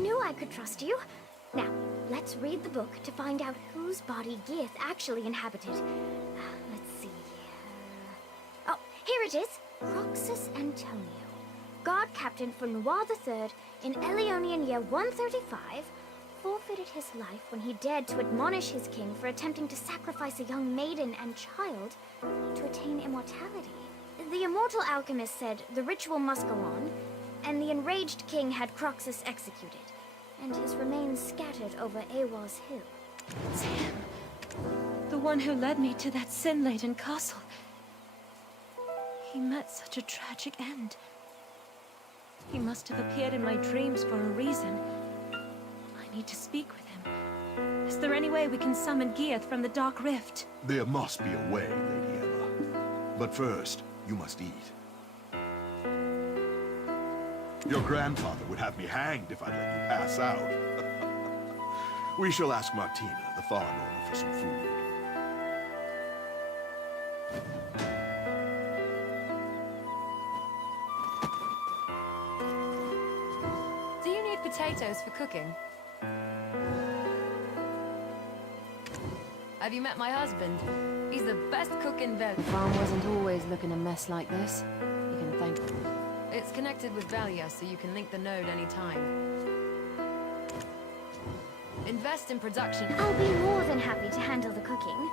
knew I could trust you. Now, let's read the book to find out whose body Geath actually inhabited. Let's see. Oh, here it is. Roxas Antonio, guard captain for Noir III in Eleonian year 135, forfeited his life when he dared to admonish his king for attempting to sacrifice a young maiden and child to attain immortality. The immortal alchemist said the ritual must go on, and the enraged king had Croxus executed, and his remains scattered over Awar's hill. It's him. The one who led me to that sin-laden castle. He met such a tragic end. He must have appeared in my dreams for a reason. I need to speak with him. Is there any way we can summon Geath from the Dark Rift? There must be a way, Lady Emma. But first, you must eat. Your grandfather would have me hanged if I let you pass out. We shall ask Martina, the farm owner, for some food. Do you need potatoes for cooking? Have you met my husband? He's the best cook in Vel. The farm wasn't always looking a mess like this. You can thank... It's connected with Velia, so you can link the node anytime. Invest in production. I'll be more than happy to handle the cooking,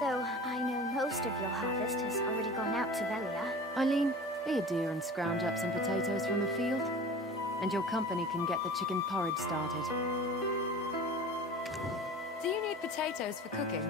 though I know most of your harvest has already gone out to Velia. Eileen, be a dear and scrounge up some potatoes from the field. And your company can get the chicken porridge started. Do you need potatoes for cooking?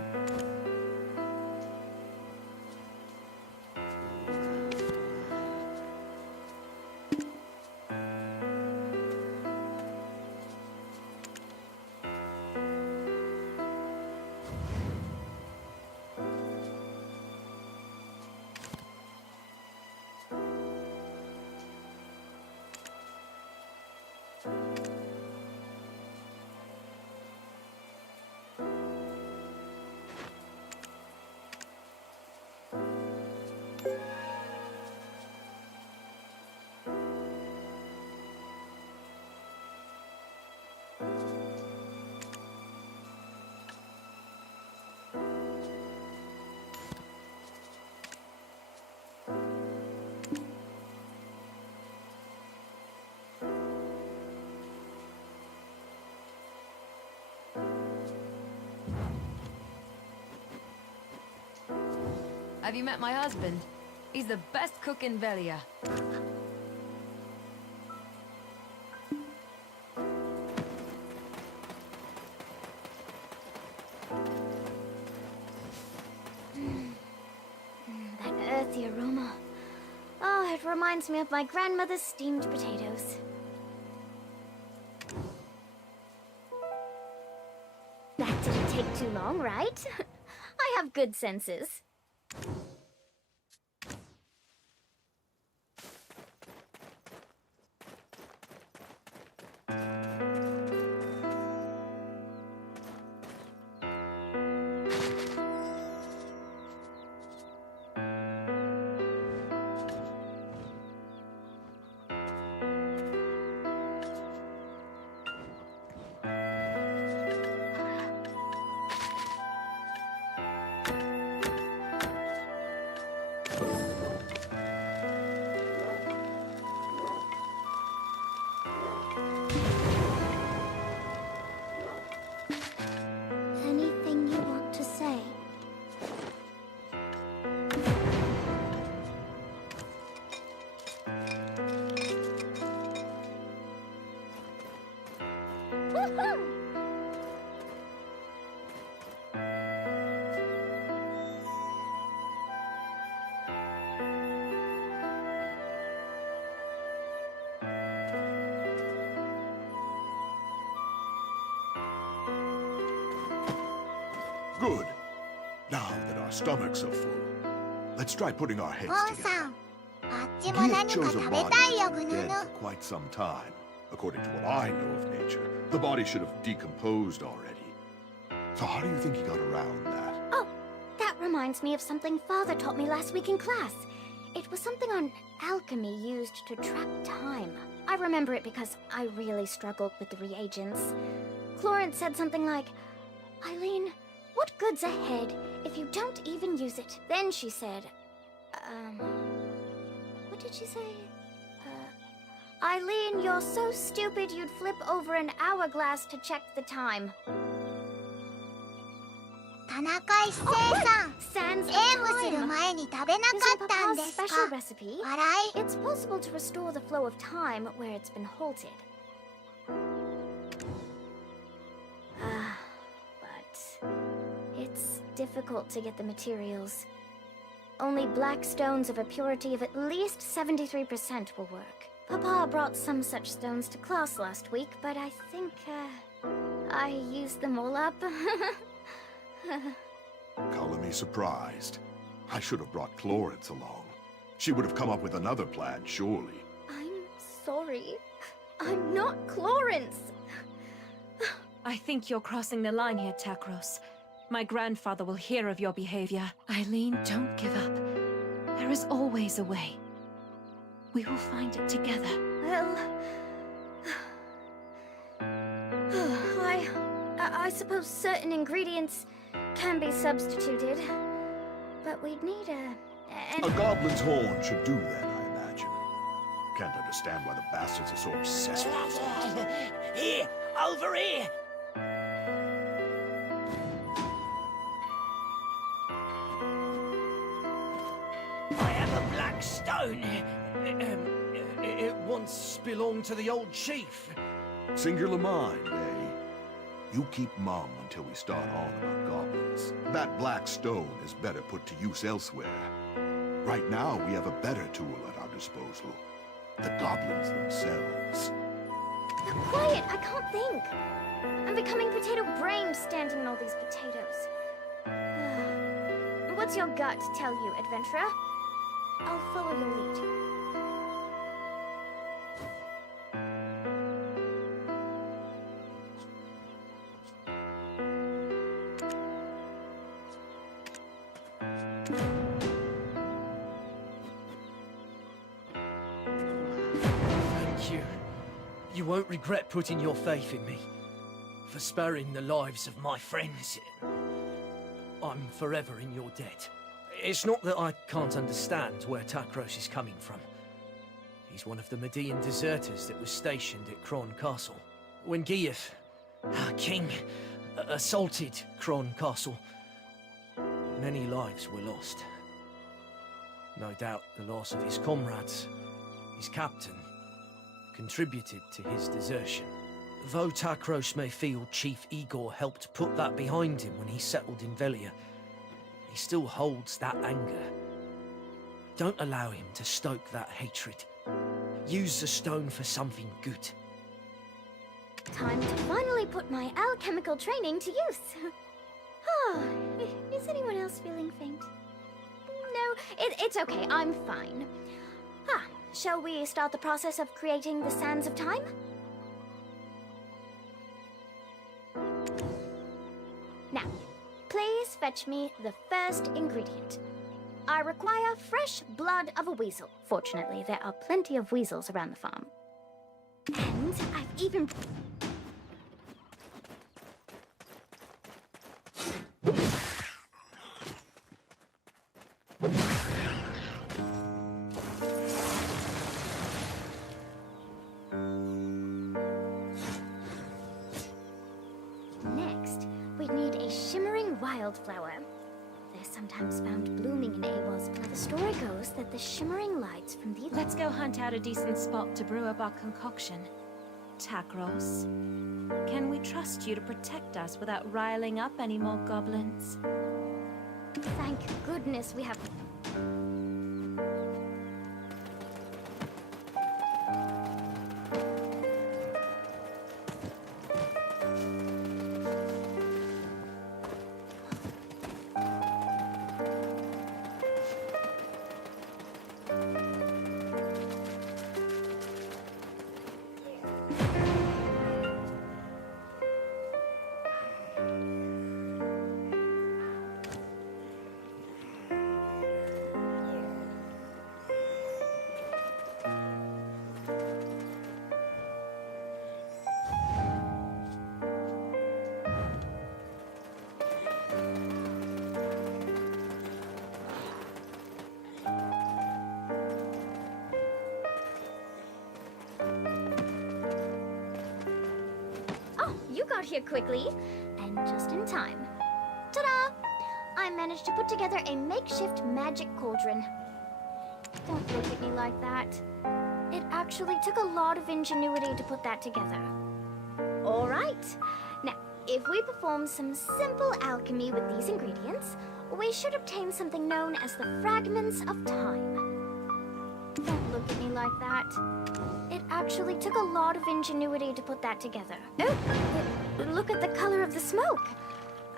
Have you met my husband? He's the best cook in Velia. That earthy aroma. Oh, it reminds me of my grandmother's steamed potatoes. That didn't take too long, right? I have good senses. Anything you want to say? Woohoo! Good. Now that our stomachs are full, let's try putting our heads ポン together. さん、あっちも Geath 何か chose a 食べ body たいよ、 that ぐ was ぬ dead ぬ。 for quite some time. According to what I know of nature, the body should have decomposed already. So how do you think he got around that? Oh, that reminds me of something Father taught me last week in class. It was something on alchemy used to track time. I remember it because I really struggled with the reagents. Florence said something like, Eileen, what good's ahead if you don't even use it? Then she said, what did she say? Eileen, you're so stupid you'd flip over an hourglass to check the time. 田中一生さん、ゲームする前に食べなかったんですか？ Special recipe. 笑い？ It's possible to restore the flow of time where it's been halted. But it's difficult to get the materials. Only black stones of a purity of at least 73% will work. Papa brought some such stones to class last week, but I think, I used them all up. Color me surprised. I should have brought Florence along. She would have come up with another plan, surely. I'm sorry. I'm not Florence. I think you're crossing the line here, Takros. My grandfather will hear of your behavior. Eileen, don't give up. There is always a way. We will find it together. Well... I suppose certain ingredients can be substituted. But we'd need A goblin's horn should do that, I imagine. Can't understand why the bastards are so obsessed with it. Here! Over here! I have a black stone. It once belonged to the old chief. Singular mind, eh? You keep mum until we start on about goblins. That black stone is better put to use elsewhere. Right now, we have a better tool at our disposal. The goblins themselves. Now quiet, I can't think. I'm becoming potato brain standing on all these potatoes. What's your gut tell you, adventurer? I'll follow your lead. Thank you. You won't regret putting your faith in me. For sparing the lives of my friends. I'm forever in your debt. It's not that I can't understand where Takros is coming from. He's one of the Median deserters that was stationed at Kron Castle. When Gieth, our king, assaulted Kron Castle, many lives were lost. No doubt the loss of his comrades, his captain, contributed to his desertion. Though Takros may feel Chief Igor helped put that behind him when he settled in Velia, he still holds that anger. Don't allow him to stoke that hatred. Use the stone for something good. Time to finally put my alchemical training to use. Is anyone else feeling faint? No, it's okay, I'm fine. Shall we start the process of creating the Sands of Time? Now, please fetch me the first ingredient. I require fresh blood of a weasel. Fortunately, there are plenty of weasels around the farm. And I've even... Next, we'd need a shimmering wildflower. They're sometimes found blooming in Awas, but the story goes that the shimmering lights from these... Let's go hunt out a decent spot to brew up our concoction. Takros, can we trust you to protect us without riling up any more goblins? Thank goodness we have... out here quickly, and just in time. Ta-da! I managed to put together a makeshift magic cauldron. Don't look at me like that. It actually took a lot of ingenuity to put that together. All right. Now, if we perform some simple alchemy with these ingredients, we should obtain something known as the fragments of time. Don't look at me like that. It actually took a lot of ingenuity to put that together. Oh, but look at the color of the smoke.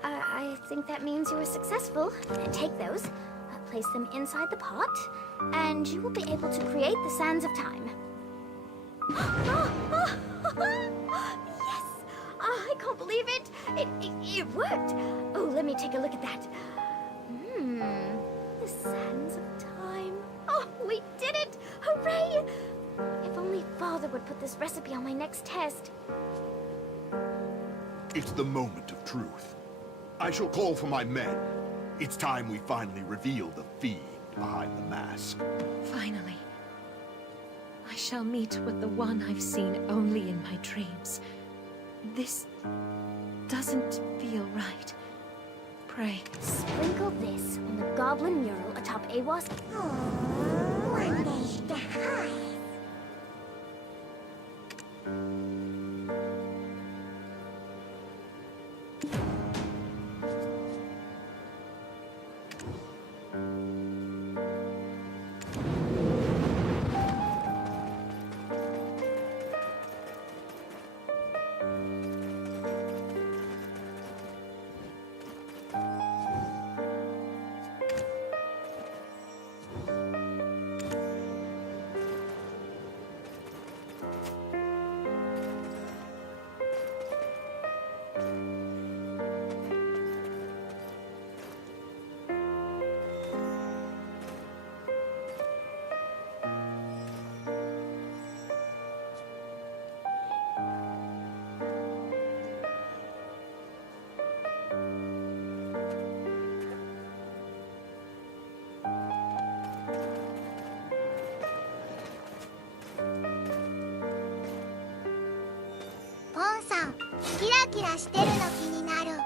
I think that means you were successful. Take those, place them inside the pot, and you will be able to create the sands of time. Yes! I can't believe it. It worked. Oh, let me take a look at that. The sands of time. Oh, we did it! Hooray! If only Father would put this recipe on my next test. It's the moment of truth. I shall call for my men. It's time we finally reveal the fiend behind the mask. Finally. I shall meet with the one I've seen only in my dreams. This doesn't feel right. Pray. Sprinkle this on the goblin mural atop Awas. One day to hide.ポンさん、キラキラしてるの気になる。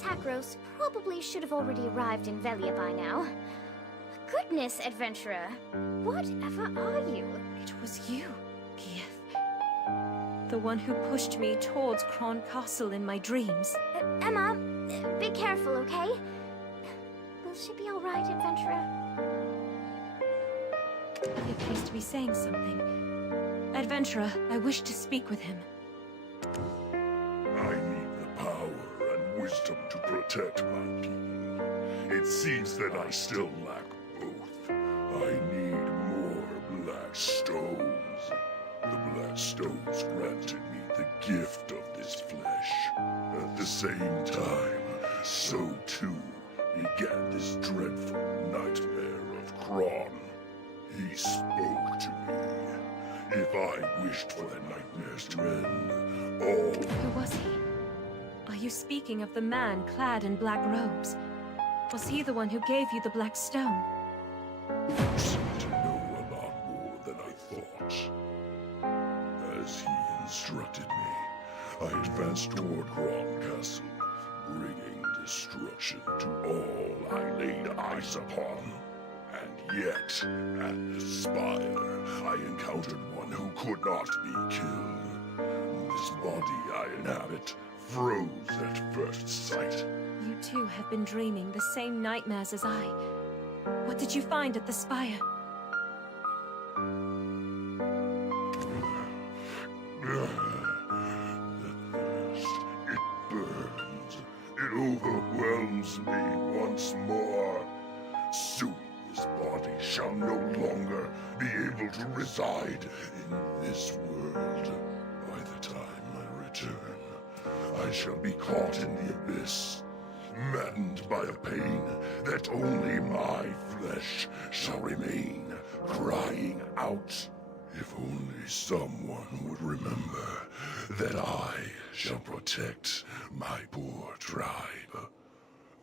Takros probably should have already arrived in Velia by now. Goodness, adventurer. Whatever are you? It was you, Gieth. The one who pushed me towards Kron Castle in my dreams. Emma, be careful, okay? Will she be alright, adventurer? He appears to be saying something. Adventurer, I wish to speak with him. I need the power and wisdom to protect my people. It seems that I still lack both. I need more black stones. The black stones granted me the gift of this flesh. At the same time, so too began this dreadful nightmare of Kron. He spoke to me. If I wished for the nightmares to end, all... Who was he? Are you speaking of the man clad in black robes? Was he the one who gave you the black stone? You seem to know a lot more than I thought. As he instructed me, I advanced toward Kron Castle, bringing destruction to all I laid eyes upon. And yet, at the spire, I encountered one who could not be killed. This body I inhabit froze at first sight. You too have been dreaming the same nightmares as I. What did you find at the spire? The thirst, it burns. It overwhelms me once more. Soon this body shall no longer be able to reside in this world. By the time I return, I shall be caught in the abyss, maddened by a pain that only my flesh shall remain, crying out. If only someone would remember that I shall protect my poor tribe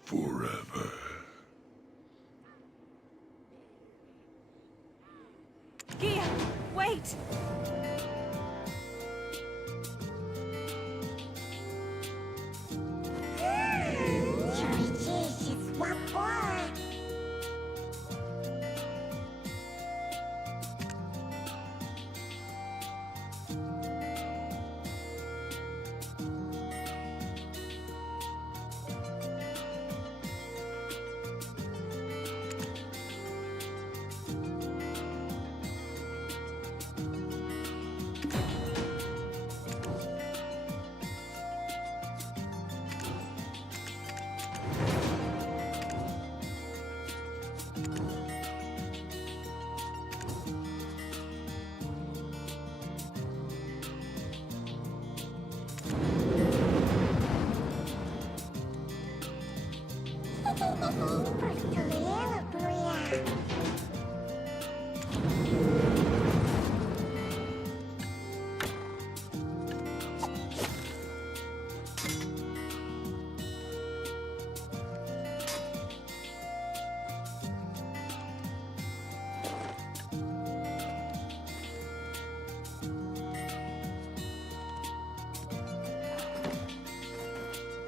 forever. Gia, wait!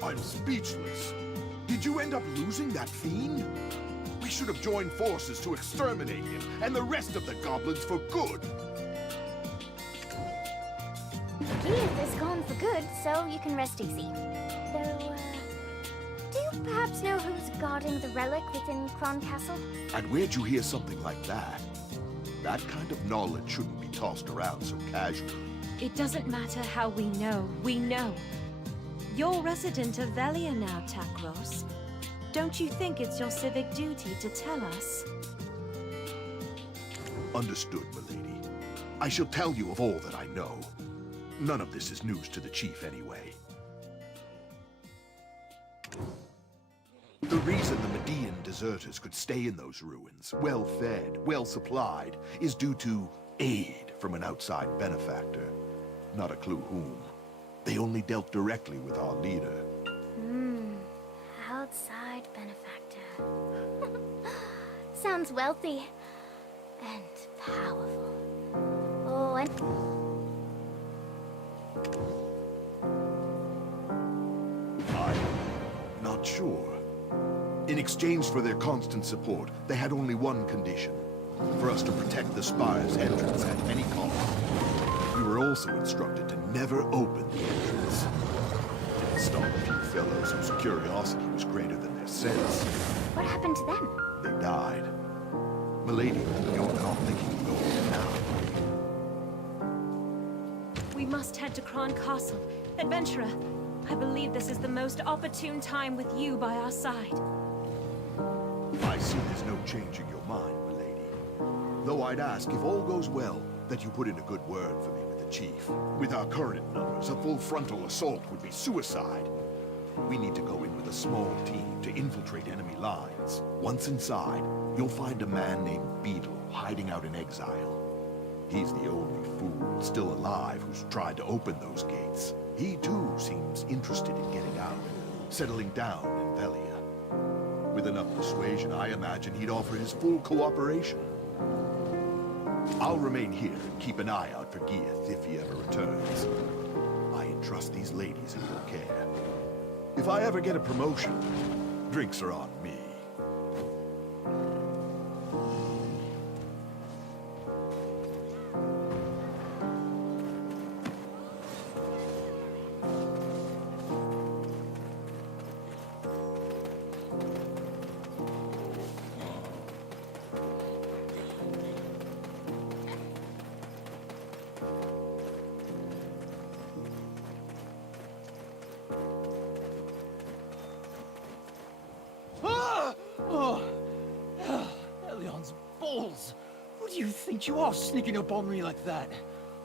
I'm speechless. Did you end up losing that fiend? We should have joined forces to exterminate him and the rest of the goblins for good. Gieth is gone for good, so you can rest easy. Though, do you perhaps know who's guarding the relic within Kron Castle? And where'd you hear something like that? That kind of knowledge shouldn't be tossed around so casually. It doesn't matter how we know. You're resident of Velia now, Takros. Don't you think it's your civic duty to tell us? Understood, milady. I shall tell you of all that I know. None of this is news to the chief anyway. The reason the Median deserters could stay in those ruins, well-fed, well-supplied, is due to aid from an outside benefactor. Not a clue whom. They only dealt directly with our leader. Outside benefactor. Sounds wealthy. And powerful. Oh, and... I'm not not sure. In exchange for their constant support, they had only one condition: for us to protect the spire's entrance at any cost. We were also instructed to never open the entrance. Didn't stop a few fellows whose curiosity was greater than their sense. What happened to them? They died. Milady, you're not thinking of going in now. We must head to Kron Castle. Adventurer, I believe this is the most opportune time with you by our side. I see there's no changing your mind, milady. Though I'd ask, if all goes well, that you put in a good word for me with the chief. With our current numbers, a full frontal assault would be suicide. We need to go in with a small team to infiltrate enemy lines. Once inside, you'll find a man named Beetle hiding out in exile. He's the only fool still alive who's tried to open those gates. He too seems interested in getting out, settling down in Velia. With enough persuasion, I imagine he'd offer his full cooperation. I'll remain here and keep an eye out for Gieth if he ever returns. I entrust these ladies in your care. If I ever get a promotion, drinks are on me. Elion's balls! Who do you think you are, sneaking up on me like that?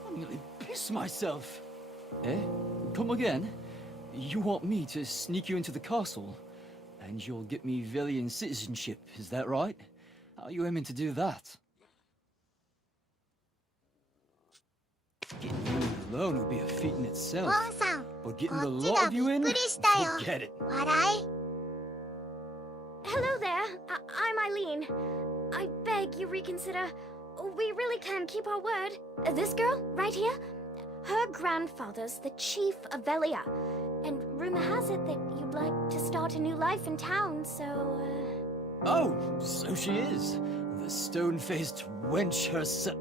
I'm nearly pissed myself. Eh? Come again? You want me to sneak you into the castle? And you'll get me Velian citizenship, is that right? How are you aiming to do that? Getting you in alone would be a feat in itself. But getting the lot of you in? Forget it. Hello there. I'm Eileen. I beg you reconsider. We really can keep our word. This girl, right here, her grandfather's the chief of Velia. And rumor has it that you'd like to start a new life in town, so, Oh, so she is. The stone-faced wench herself.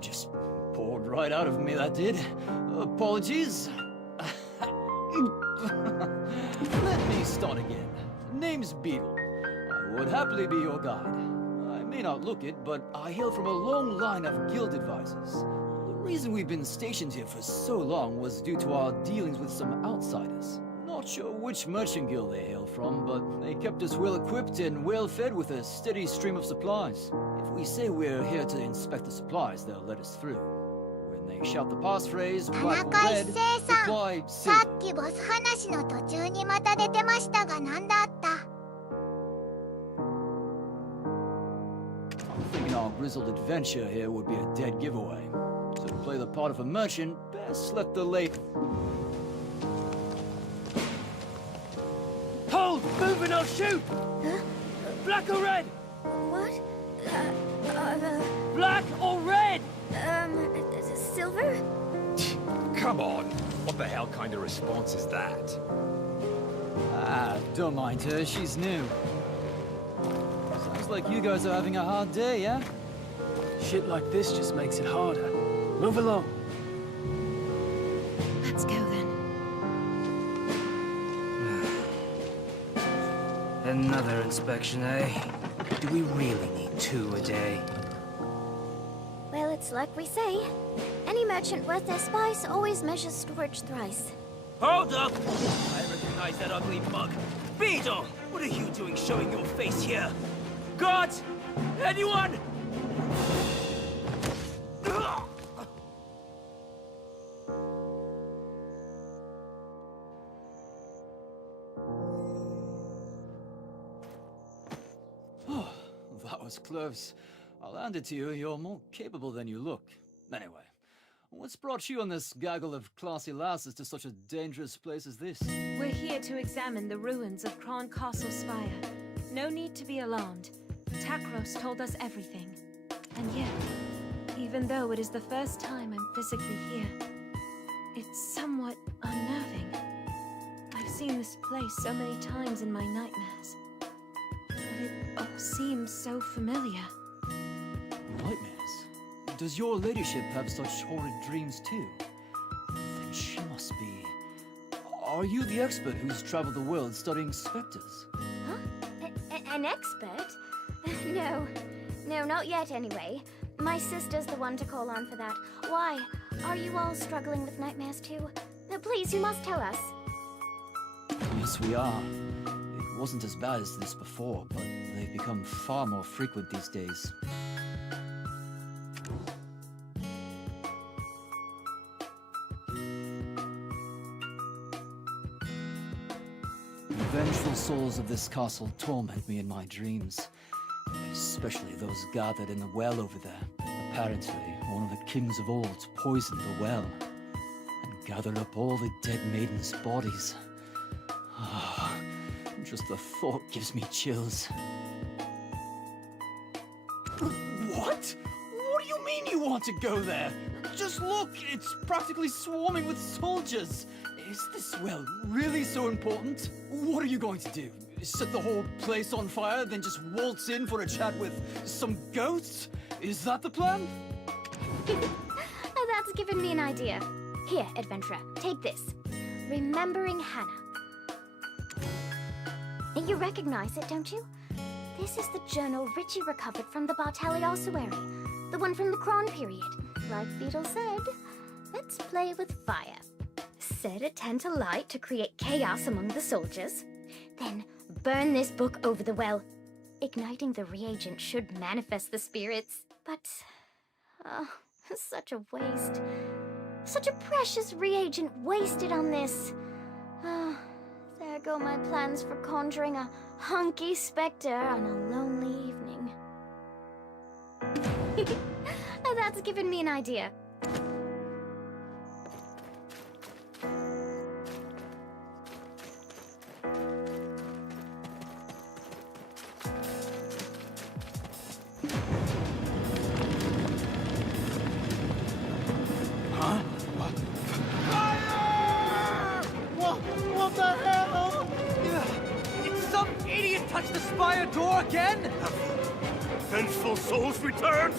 Just poured right out of me, that did. Apologies. Let me start again. Name's Beetle. I would happily be your guide. I may not look it, but I hail from a long line of guild advisors. The reason we've been stationed here for so long was due to our dealings with some outsiders. Not sure which merchant guild they hail from, but they kept us well equipped and well fed with a steady stream of supplies. If we say we're here to inspect the supplies, they'll let us through. When they shout the passphrase, black or red, reply silver. さっきボス話の途中にまた出てましたが何だった？ I'm thinking our grizzled adventure here would be a dead giveaway. To play the part of a merchant, best let the late... Hold! Move and I'll shoot! Huh? Black or red? What? Black or red? Silver? Come on! What the hell kind of response is that? Ah, don't mind her, she's new. Sounds like you guys are having a hard day, yeah? Shit like this just makes it harder. Move along. Let's go then. Another inspection, eh? Do we really need 2 a day? Well, it's like we say. Any merchant worth their spice always measures storage thrice. Hold up! I recognize that ugly mug. Beetle! What are you doing showing your face here? Guards! Anyone? That was close. I'll hand it to you, you're more capable than you look. Anyway, what's brought you and this gaggle of classy lasses to such a dangerous place as this? We're here to examine the ruins of Kron Castle Spire. No need to be alarmed. Takros told us everything. And yet, even though it is the first time I'm physically here, it's somewhat unnerving. seen this place so many times in my nightmares. But it all seems so familiar. Nightmares? Does your ladyship have such horrid dreams too? Then she must be... Are you the expert who's traveled the world studying specters? Huh? An expert? No, not yet anyway. My sister's the one to call on for that. Why? Are you all struggling with nightmares too? Please, you must tell us. Yes, we are. It wasn't as bad as this before, but they've become far more frequent these days. The vengeful souls of this castle torment me in my dreams, especially those gathered in the well over there. Apparently, one of the kings of old poisoned the well and gathered up all the dead maidens' bodies. Just the thought gives me chills. What? What do you mean you want to go there? Just look, it's practically swarming with soldiers. Is this well really so important? What are you going to do? Set the whole place on fire, then just waltz in for a chat with some ghosts? Is that the plan? That's given me an idea. Here, adventurer, take this. Remembering Hannah. You recognize it, don't you? This is the journal Richie recovered from the Bartali ossuary. The one from the Kron period. Like Beetle said, let's play with fire. Set a tent alight to create chaos among the soldiers. Then burn this book over the well. Igniting the reagent should manifest the spirits. But, such a waste. Such a precious reagent wasted on this. There go my plans for conjuring a hunky specter on a lonely evening. That's given me an idea. Huh? What the hell? Did some idiot touch the spire door again? Vengeful souls returned!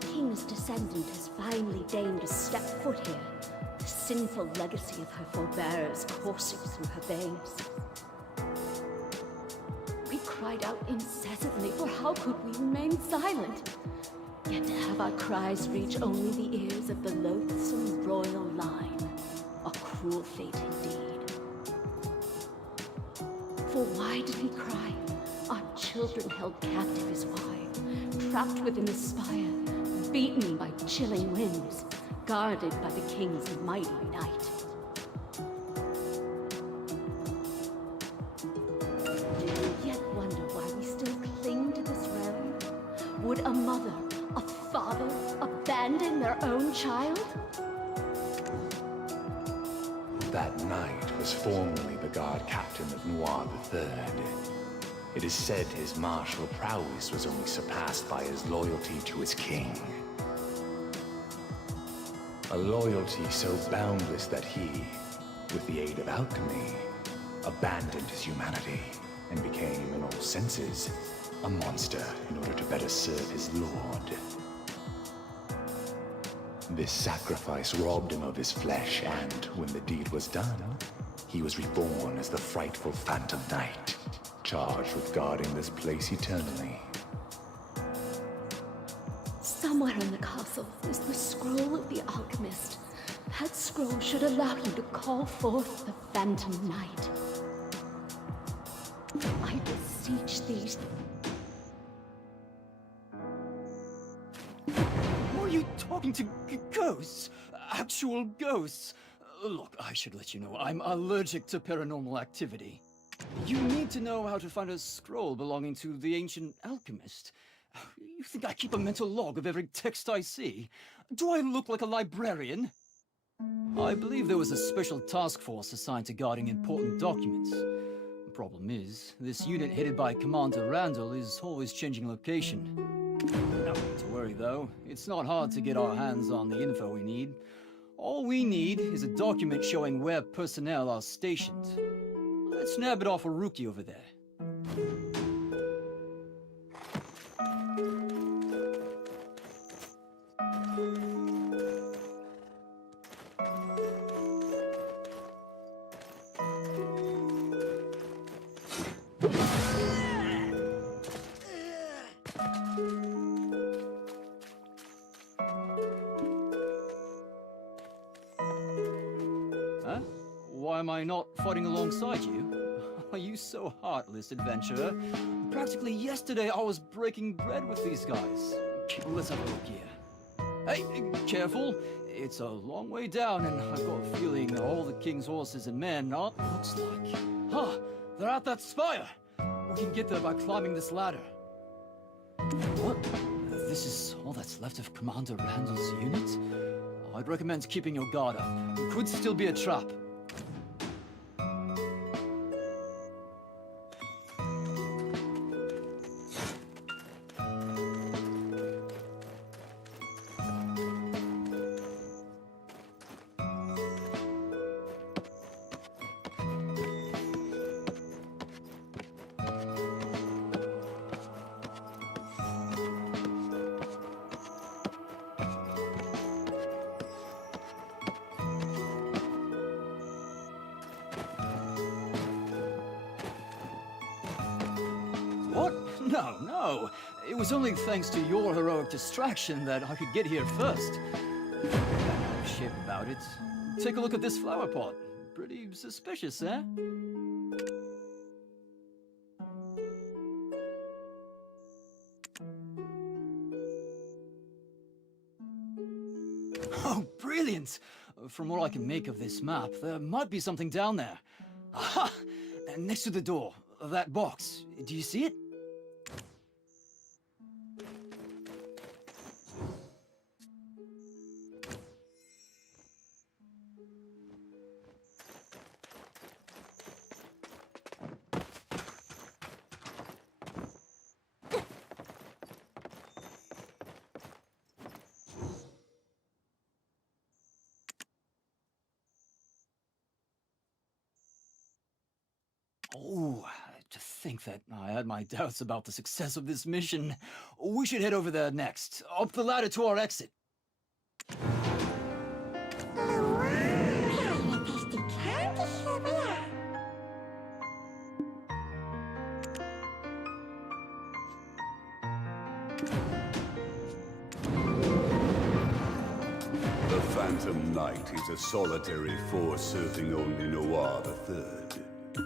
King's descendant has finally deigned to step foot here, the sinful legacy of her forebears coursing through her veins. We cried out incessantly, for how could we remain silent? Yet to have our cries reach only the ears of the loathsome royal line, a cruel fate indeed. For why did we cry? Our children held captive is why, trapped within the spire, beaten by chilling winds, guarded by the king's mighty knight. Do you yet wonder why we still cling to this realm? Would a mother, a father, abandon their own child? That knight was formerly the guard captain of Noir III. It is said his martial prowess was only surpassed by his loyalty to his king. A loyalty so boundless that he, with the aid of alchemy, abandoned his humanity and became, in all senses, a monster in order to better serve his lord. This sacrifice robbed him of his flesh, and when the deed was done, he was reborn as the frightful Phantom Knight, charged with guarding this place eternally. Somewhere in the castle is the scroll of the alchemist. That scroll should allow you to call forth the Phantom Knight. I beseech thee. Are you talking to ghosts? Actual ghosts? Look, I should let you know, I'm allergic to paranormal activity. You need to know how to find a scroll belonging to the ancient alchemist. You think I keep a mental log of every text I see? Do I look like a librarian? I believe there was a special task force assigned to guarding important documents. The problem is, this unit headed by Commander Randall is always changing location. No need to worry though, it's not hard to get our hands on the info we need. All we need is a document showing where personnel are stationed. Let's nab it off a rookie over there. Huh? Why am I not fighting alongside you? Are you so heartless, adventurer? Practically yesterday I was breaking bread with these guys. Let's have a look here. Hey, careful. It's a long way down, and I've got a feeling all the king's horses and men are... Looks like... Huh, they're at that spire. We can get there by climbing this ladder. What? This is all that's left of Commander Randall's unit? I'd recommend keeping your guard up. It could still be a trap. What? No. It was only thanks to your heroic distraction that I could get here first. Shit about it. Take a look at this flower pot. Pretty suspicious, eh? Oh, brilliant! From what I can make of this map, there might be something down there. Aha! Next to the door, that box. Do you see it? Oh, to think that I had my doubts about the success of this mission. We should head over there next, up the ladder to our exit. The Phantom Knight is a solitary force serving only Noir III.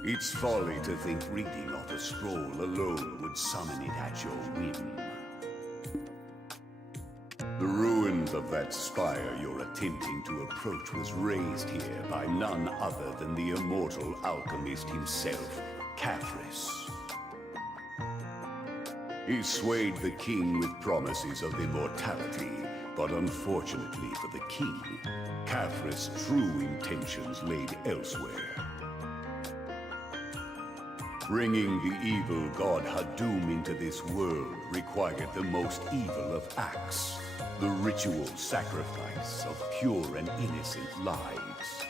It's folly to think reading off a scroll alone would summon it at your whim. The ruins of that spire you're attempting to approach was raised here by none other than the immortal alchemist himself, Caphras. He swayed the king with promises of immortality, but unfortunately for the king, Caphras' true intentions laid elsewhere. Bringing the evil god Hadum into this world required the most evil of acts, the ritual sacrifice of pure and innocent lives.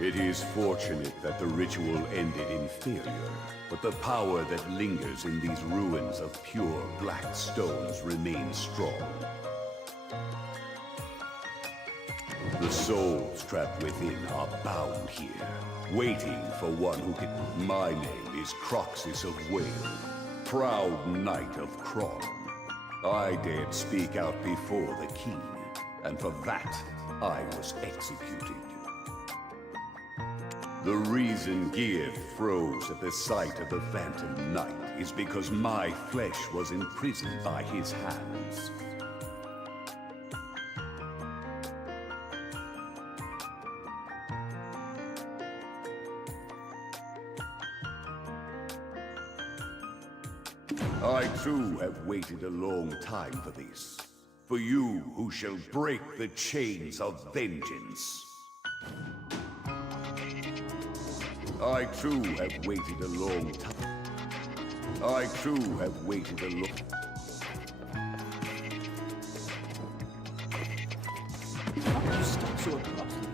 It is fortunate that the ritual ended in failure, but the power that lingers in these ruins of pure black stones remains strong. The souls trapped within are bound here, waiting for one who can... My name is Croxus of Whale, proud knight of Kron. I dared speak out before the king, and for that, I was executed. The reason Gear froze at the sight of the Phantom Knight is because my flesh was imprisoned by his hands. I too have waited a long time for this. For you who shall break the chains of vengeance. I too have waited a long time. I too have waited a long... How can you stop so abruptly?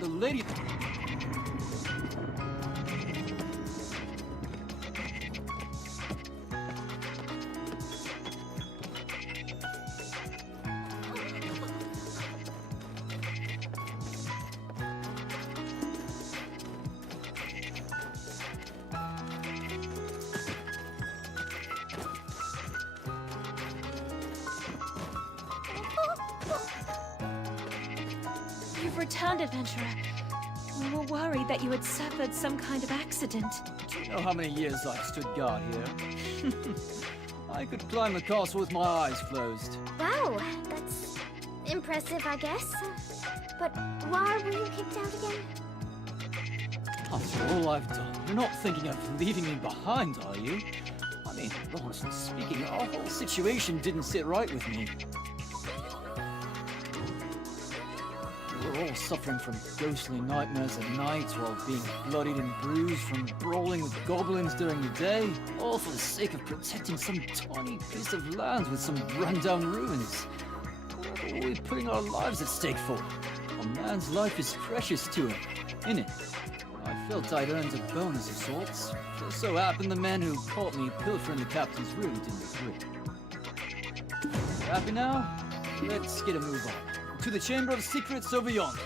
The lady... You've returned, adventurer. We were worried that you had suffered some kind of accident. Do you know how many years I've stood guard here? I could climb the castle with my eyes closed. Wow, that's impressive, I guess. But why were you kicked out again? After all I've done, you're not thinking of leaving me behind, are you? I mean, honestly speaking, our whole situation didn't sit right with me. We're all suffering from ghostly nightmares at night while being bloodied and bruised from brawling with goblins during the day, all for the sake of protecting some tiny piece of land with some run-down ruins. What are we putting our lives at stake for? A man's life is precious to him, innit? I felt I'd earned a bonus of sorts. Just so happened the men who caught me pilfering the captain's room didn't agree. Happy now? Let's get a move on. To the Chamber of Secrets over yonder.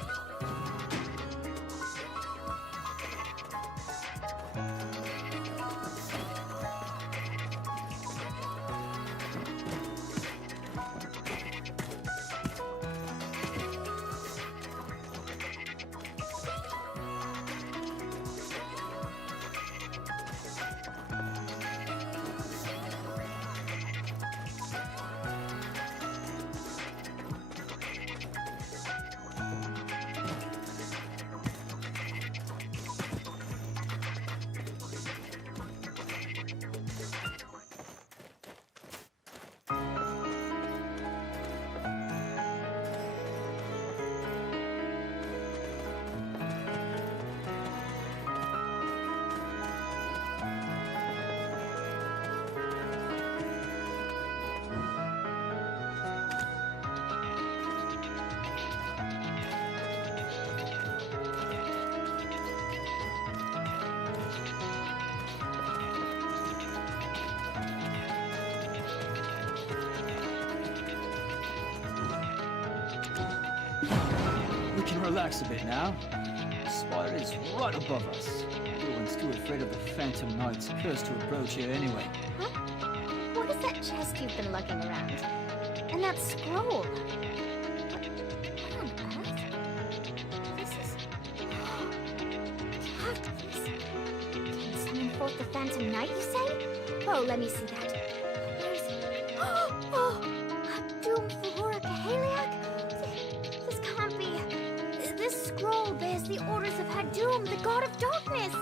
We can relax a bit now. The spire is right above us. Everyone's too afraid of the Phantom Knight's curse to approach here anyway. Huh? What is that chest you've been lugging around? And that scroll? What on earth? This is... Cactus. Can summon forth the Phantom Knight, you say? Oh, let me see that. Where is it? Oh! Doom for Kahaliak? This can't be... This scroll bears the orders of Hadum, the god of darkness!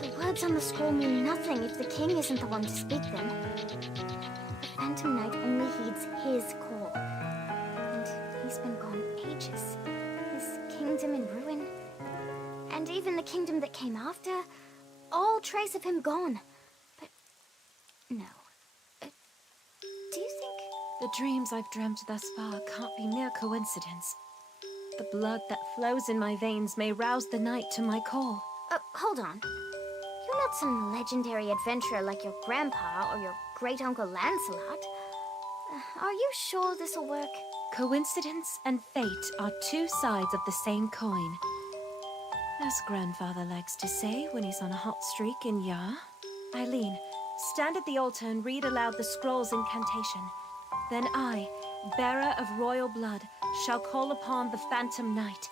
The words on the scroll mean nothing if the king isn't the one to speak them. The Phantom Knight only heeds his call. And he's been gone ages. His kingdom in ruin. And even the kingdom that came after. All trace of him gone. But... no. Do you think... The dreams I've dreamt thus far can't be mere coincidence. The blood that flows in my veins may rouse the night to my call. Hold on. You're not some legendary adventurer like your grandpa or your great-uncle Lancelot. Are you sure this'll work? Coincidence and fate are two sides of the same coin. As grandfather likes to say when he's on a hot streak in Yar. Eileen, stand at the altar and read aloud the scroll's incantation. Then I, bearer of royal blood, shall call upon the Phantom Knight.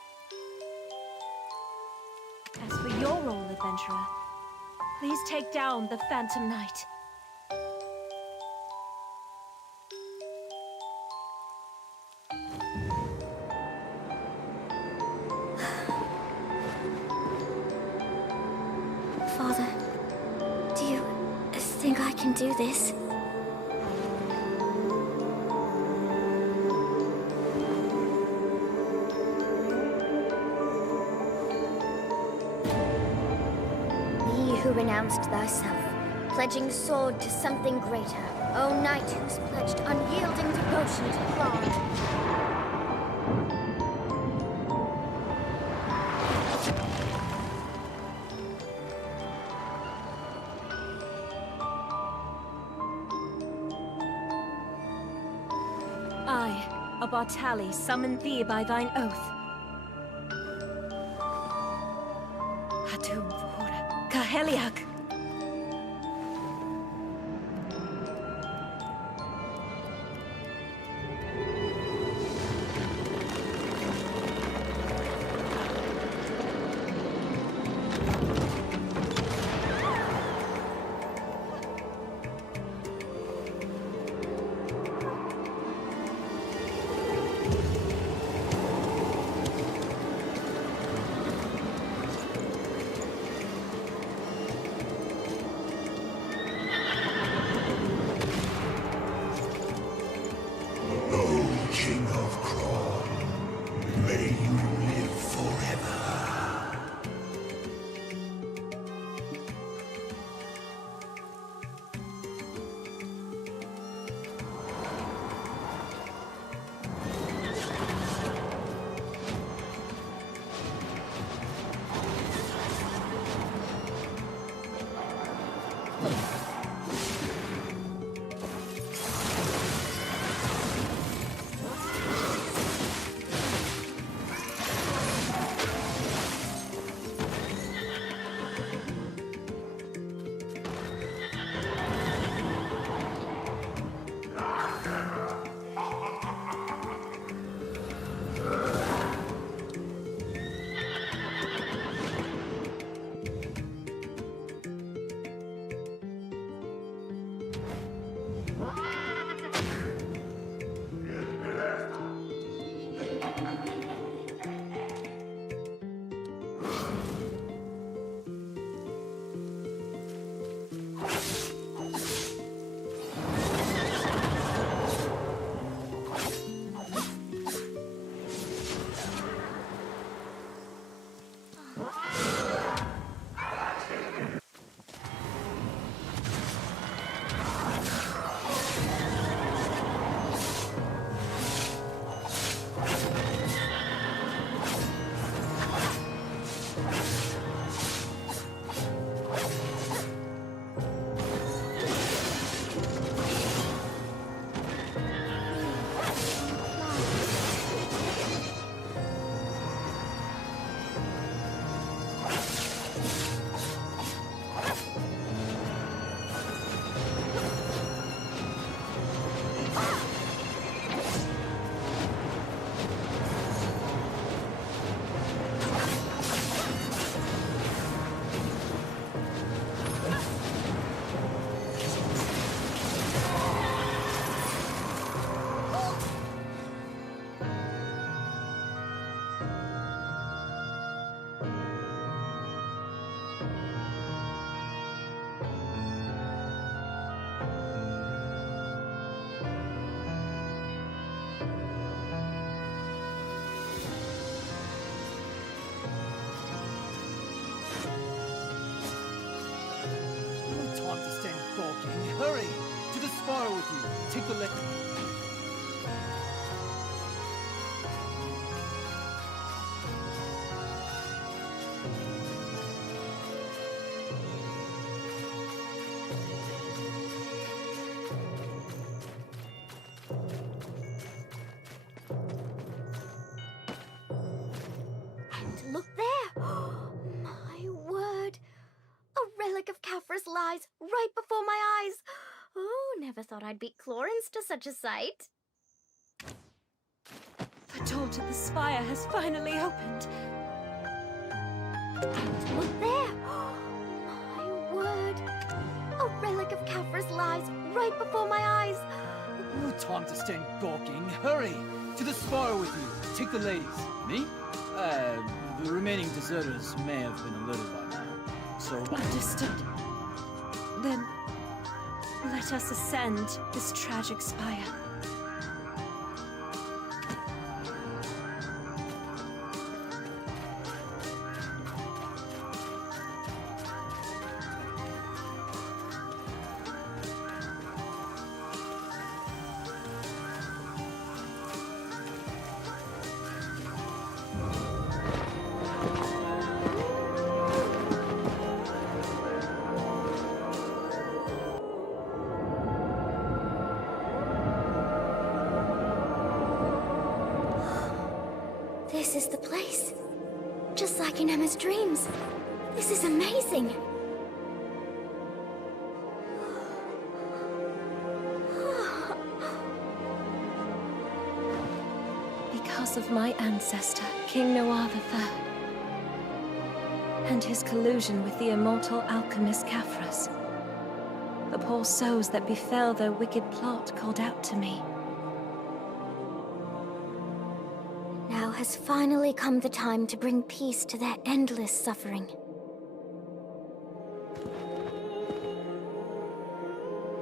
As for your role, adventurer, Please take down the Phantom Knight. Father, do you think I can do this? Thee who renounced thyself, pledging sword to something greater, O knight who's pledged unyielding devotion to Claude. I, a Bartali, summon thee by thine oath. Hatum Vuhora, Kaheliak! King of Crawl, may you live forever. Time to stand gawking. Hurry! To the spire with you. Take the left. And look there! My word! A relic of Khafra's lies right before my eyes! Oh, never thought I'd beat Clorens to such a sight. The door to the spire has finally opened. And look there! My word. A relic of Kafra's lies right before my eyes. No time to stand gawking. Hurry! To the spire with you. Take the ladies. Me? The remaining deserters may have been alerted by now. So... Understood. Then, let us ascend this tragic spire. This is the place. Just like in Emma's dreams. This is amazing. Because of my ancestor, King Noir III, and his collusion with the immortal alchemist Kafras, the poor souls that befell their wicked plot called out to me. Now has finally come the time to bring peace to their endless suffering.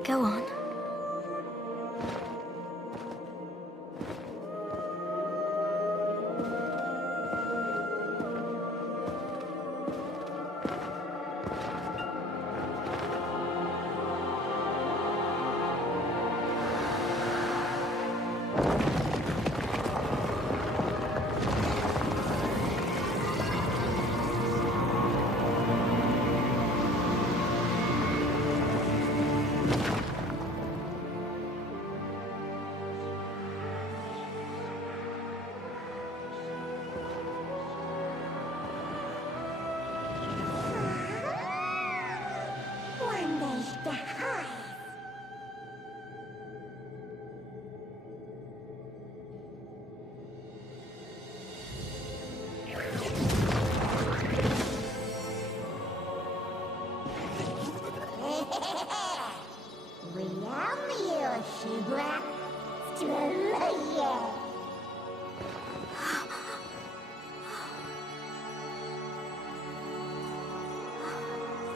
Go on.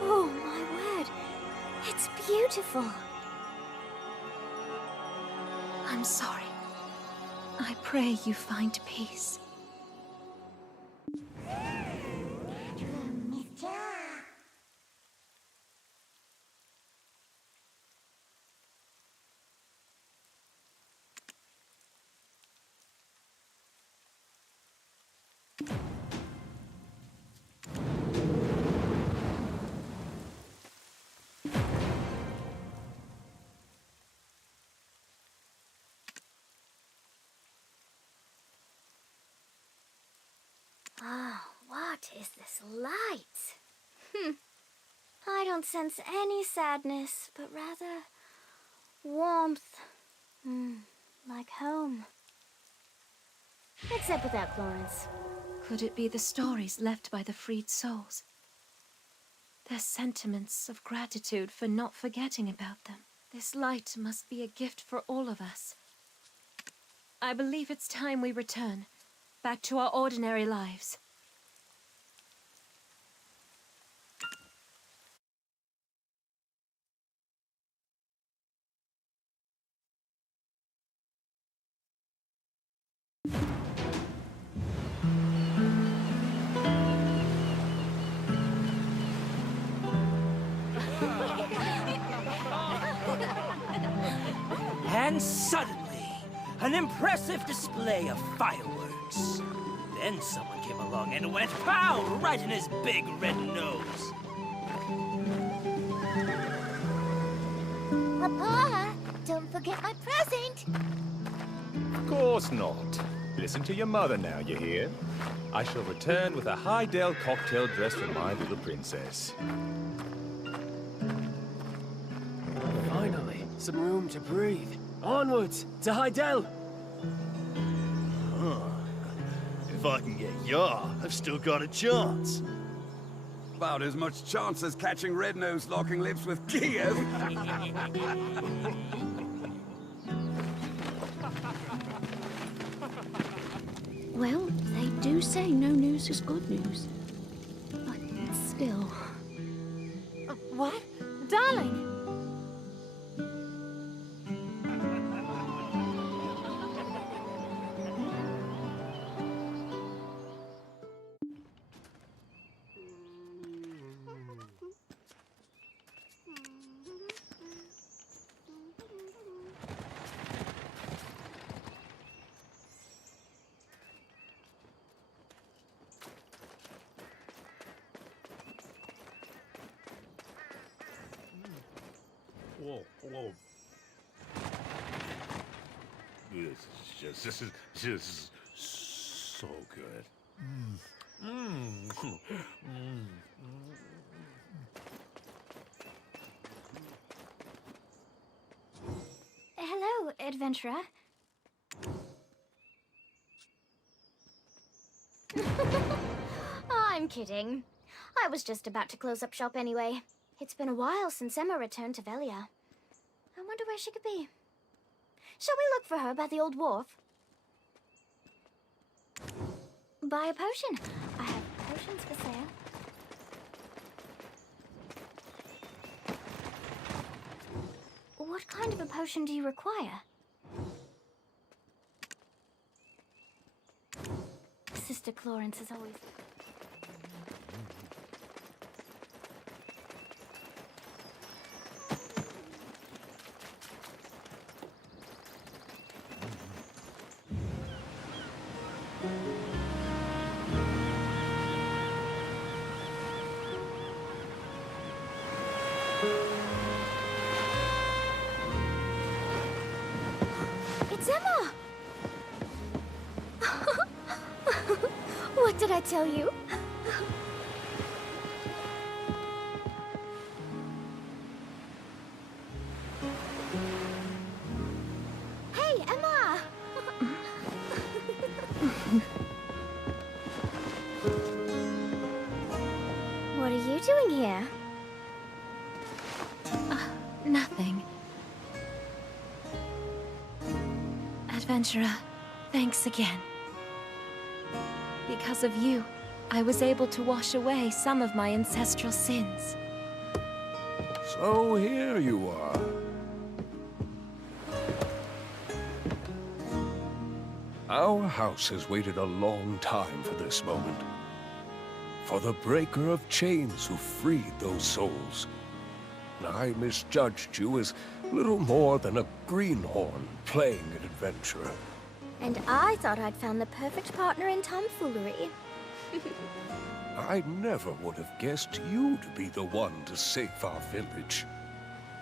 Oh my word! It's beautiful! I'm sorry. I pray you find peace. Ah, what is this light? I don't sense any sadness, but rather warmth. Like home. Except without Florence. Could it be the stories left by the freed souls? Their sentiments of gratitude for not forgetting about them. This light must be a gift for all of us. I believe it's time we return, back to our ordinary lives. And suddenly, an impressive display of fireworks. Then someone came along and went pow right in his big red nose. Papa, don't forget my present. Of course not. Listen to your mother now, you hear? I shall return with a High-Dale cocktail dress for my little princess. Finally, some room to breathe. Onwards, to Hydel! If I can get Yar, I've still got a chance. About as much chance as catching Red-Nose locking lips with Kiev. Well, they do say no news is good news. But still... What? Darling! Whoa. This is just so good. Hello, adventurer. I'm kidding. I was just about to close up shop anyway. It's been a while since Emma returned to Velia. I wonder where she could be. Shall we look for her by the old wharf? Buy a potion. I have potions for sale. What kind of a potion do you require? Sister Clarence is always... It's Emma! What did I tell you? Hey, Emma! What are you doing here? Nothing. Adventurer, thanks again. Because of you, I was able to wash away some of my ancestral sins. So here you are. Our house has waited a long time for this moment. For the breaker of chains who freed those souls. I misjudged you as little more than a greenhorn playing an adventurer. And I thought I'd found the perfect partner in tomfoolery. I never would have guessed you to be the one to save our village.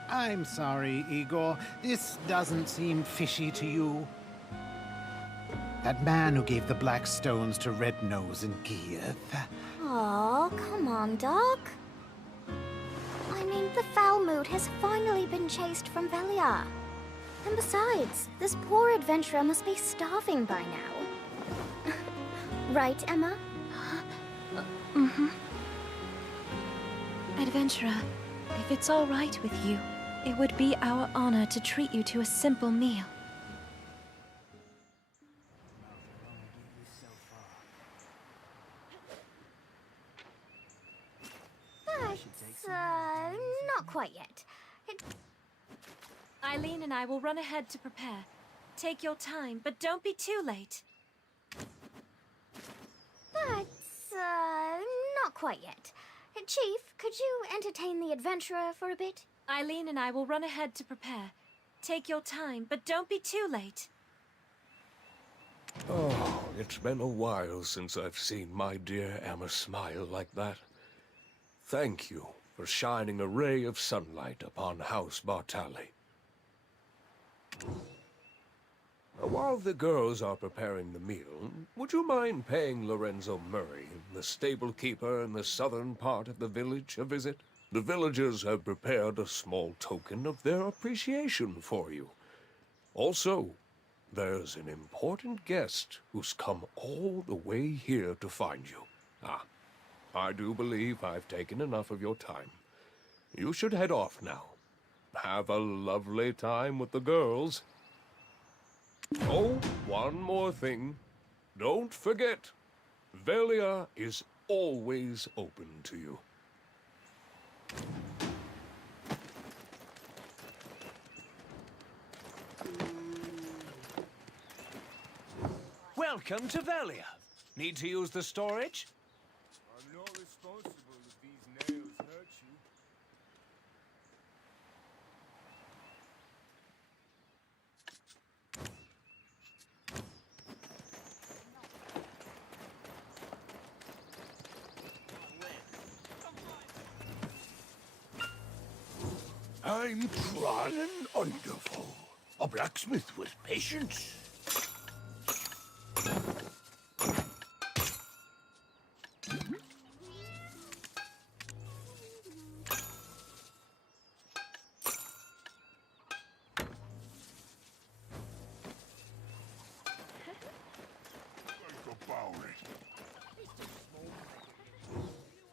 I'm sorry, Igor. This doesn't seem fishy to you. That man who gave the black stones to Red-Nose in Kiev. Aw, come on, Doc. I mean, the foul mood has finally been chased from Velia. And besides, this poor adventurer must be starving by now. Right, Emma? Mm-hmm. Adventurer, if it's all right with you, it would be our honor to treat you to a simple meal. That's, not quite yet. Eileen and I will run ahead to prepare. Take your time, but don't be too late. That's, not quite yet. Chief, could you entertain the adventurer for a bit? Eileen and I will run ahead to prepare. Take your time, but don't be too late. Oh, it's been a while since I've seen my dear Emma smile like that. Thank you for shining a ray of sunlight upon House Bartali. While the girls are preparing the meal, would you mind paying Lorenzo Murray, the stable keeper in the southern part of the village, a visit? The villagers have prepared a small token of their appreciation for you. Also, there's an important guest who's come all the way here to find you. Ah, I do believe I've taken enough of your time. You should head off now. Have a lovely time with the girls. Oh, one more thing. Don't forget, Velia is always open to you. Welcome to Velia. Need to use the storage? I'm not responsible if these nails hurt you. I'm Tron and Wonderful, a blacksmith with patience.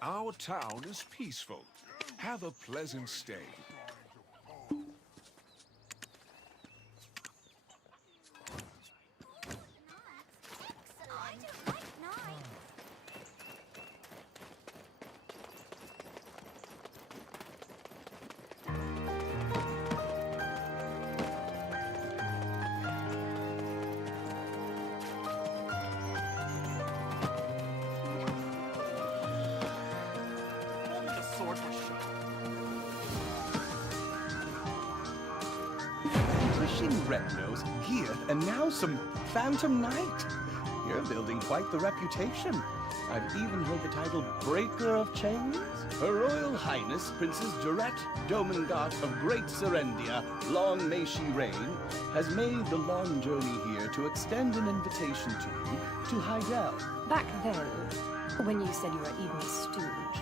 Our town is peaceful. Have a pleasant stay. Red Nose, here, and now some Phantom Knight. You're building quite the reputation. I've even heard the title Breaker of Chains. Her Royal Highness, Princess Jarette Domingat of Great Serendia, long may she reign, has made the long journey here to extend an invitation to you to Hydel. Back then, when you said you were Eden's stooge,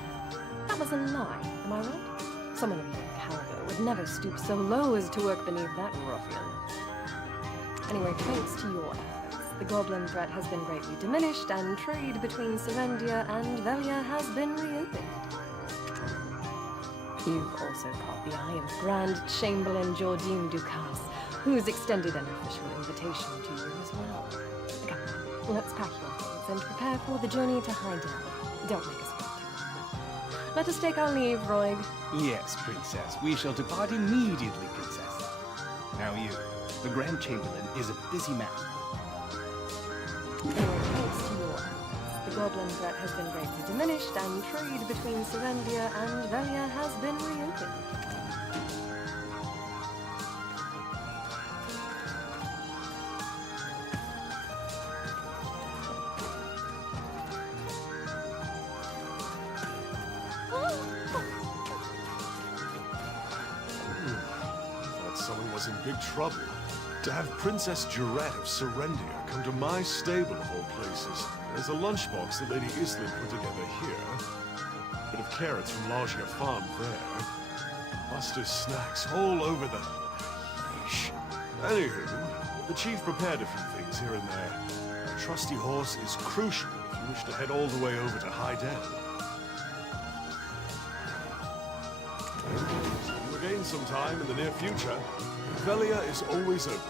that was a lie, am I right? Someone of your caliber would never stoop so low as to work beneath that ruffian. Anyway, thanks to your efforts, the goblin threat has been greatly diminished, and trade between Serendia and Velia has been reopened. You've also caught the eye of Grand Chamberlain Jordine Ducasse, who's extended an official invitation to you as well. Come on, let's pack your things and prepare for the journey to Hydel. Don't make us wait too long. Let us take our leave, Roig. Yes, Princess. We shall depart immediately, Princess. Now you. The Grand Chamberlain is a busy man. Anyway, thanks to your efforts, the goblin threat has been greatly diminished, and trade between Serendia and Velia has been reopened. Thought someone was in big trouble. To have Princess Jarette of Serendia come to my stable of all places. There's a lunchbox that Lady Islin put together here. A bit of carrots from Largia Farm there. Buster's snacks all over the... Yeesh. Anywho, the chief prepared a few things here and there. A trusty horse is crucial if you wish to head all the way over to Hydel. See you again sometime in the near future. Velia is always open.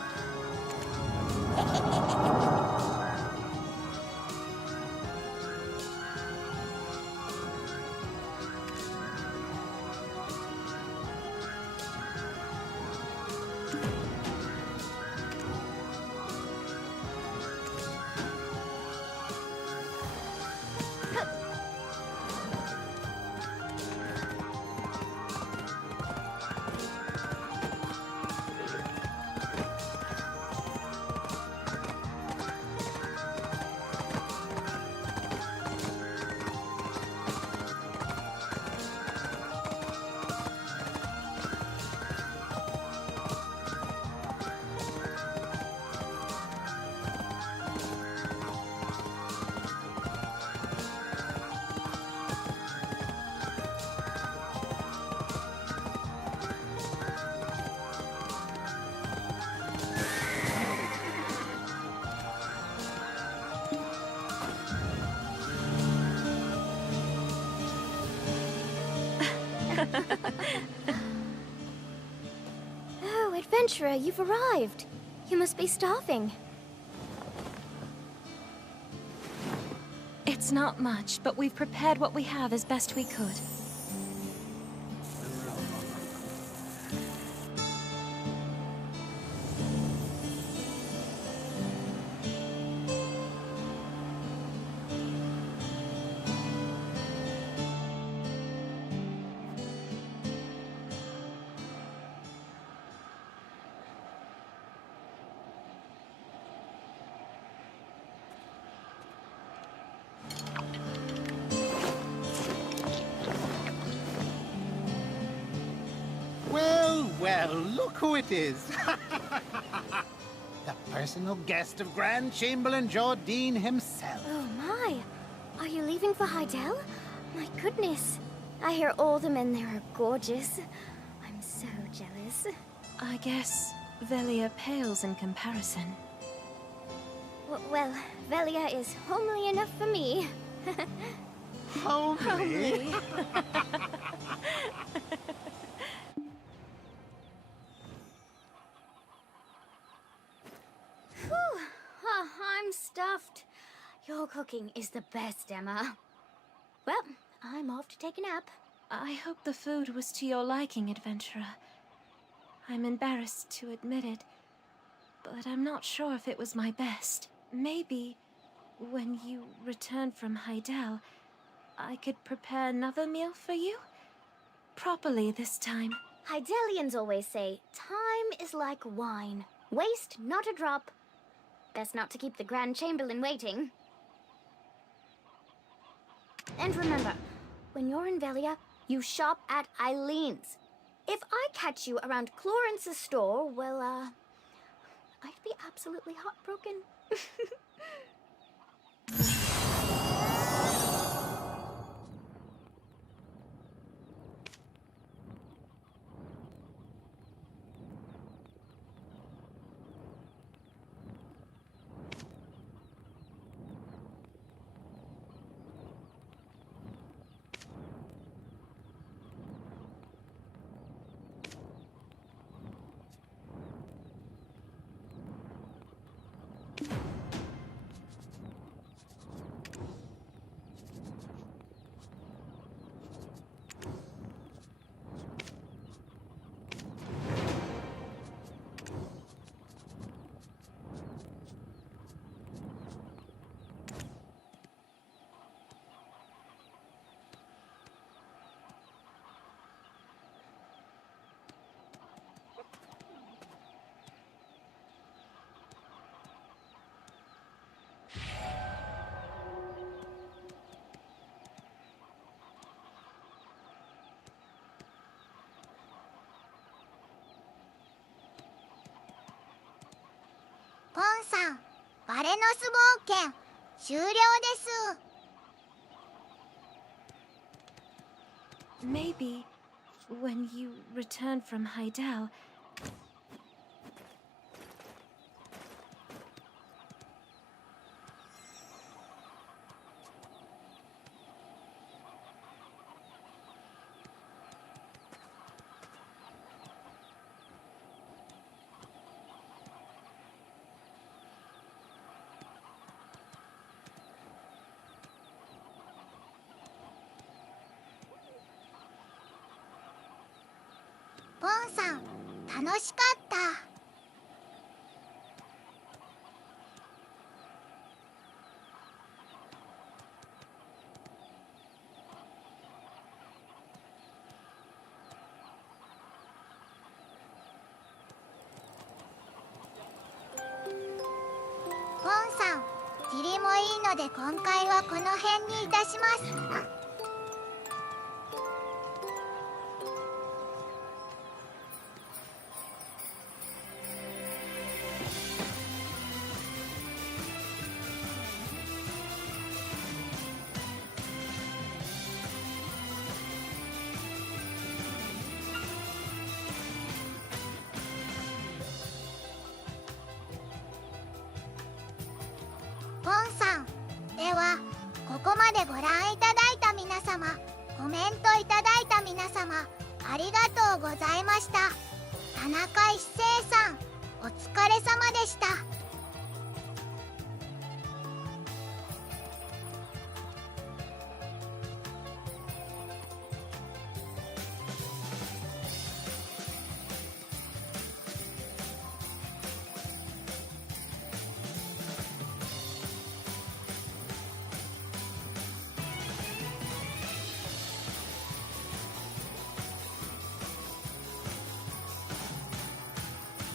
Adventurer, you've arrived. You must be starving. It's not much, but we've prepared what we have as best we could. Well, look who it is. The personal guest of Grand Chamberlain Jordine himself. Oh my! Are you leaving for Hydel? My goodness. I hear all the men there are gorgeous. I'm so jealous. I guess Velia pales in comparison. Well, Velia is homely enough for me. Homely? I'm stuffed. Your cooking is the best, Emma. Well, I'm off to take a nap. I hope the food was to your liking, Adventurer. I'm embarrassed to admit it, but I'm not sure if it was my best. Maybe, when you return from Hydel, I could prepare another meal for you? Properly this time. Hydelians always say, time is like wine. Waste not a drop. Best not to keep the Grand Chamberlain waiting. And remember, when you're in Velia, you shop at Eileen's. If I catch you around Clarence's store, well, I'd be absolutely heartbroken. PONさん、バレノス冒険終了です。Maybe, when you return from Hydel, PONさん、楽しかった。ポンさん、霧もいいので今回はこの辺にいたします。ポンさん、ではここまでご覧いただいた皆様、コメントいただいた皆様、ありがとうございました。田中一生さん、お疲れ様でした。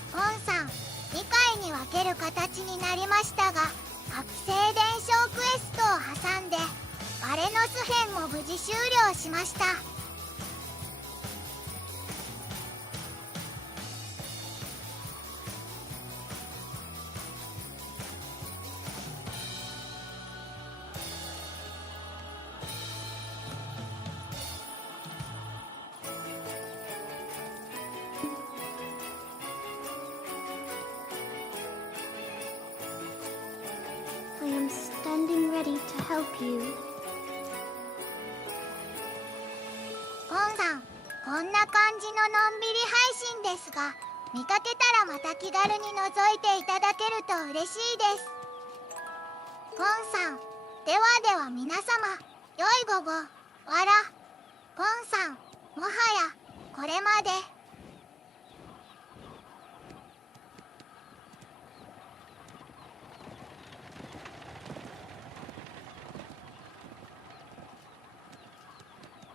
ポンさん、2回に分ける形になりましたが、覚醒伝承クエストを挟んでバレノス編も無事終了しました。I am standing ready to help you. ポンさん、こんな感じののんびり配信ですが、見かけたらまた気軽に覗いていただけると嬉しいです。ポンさん、ではでは皆様、良い午後。わら。ポンさん、もはやこれまで。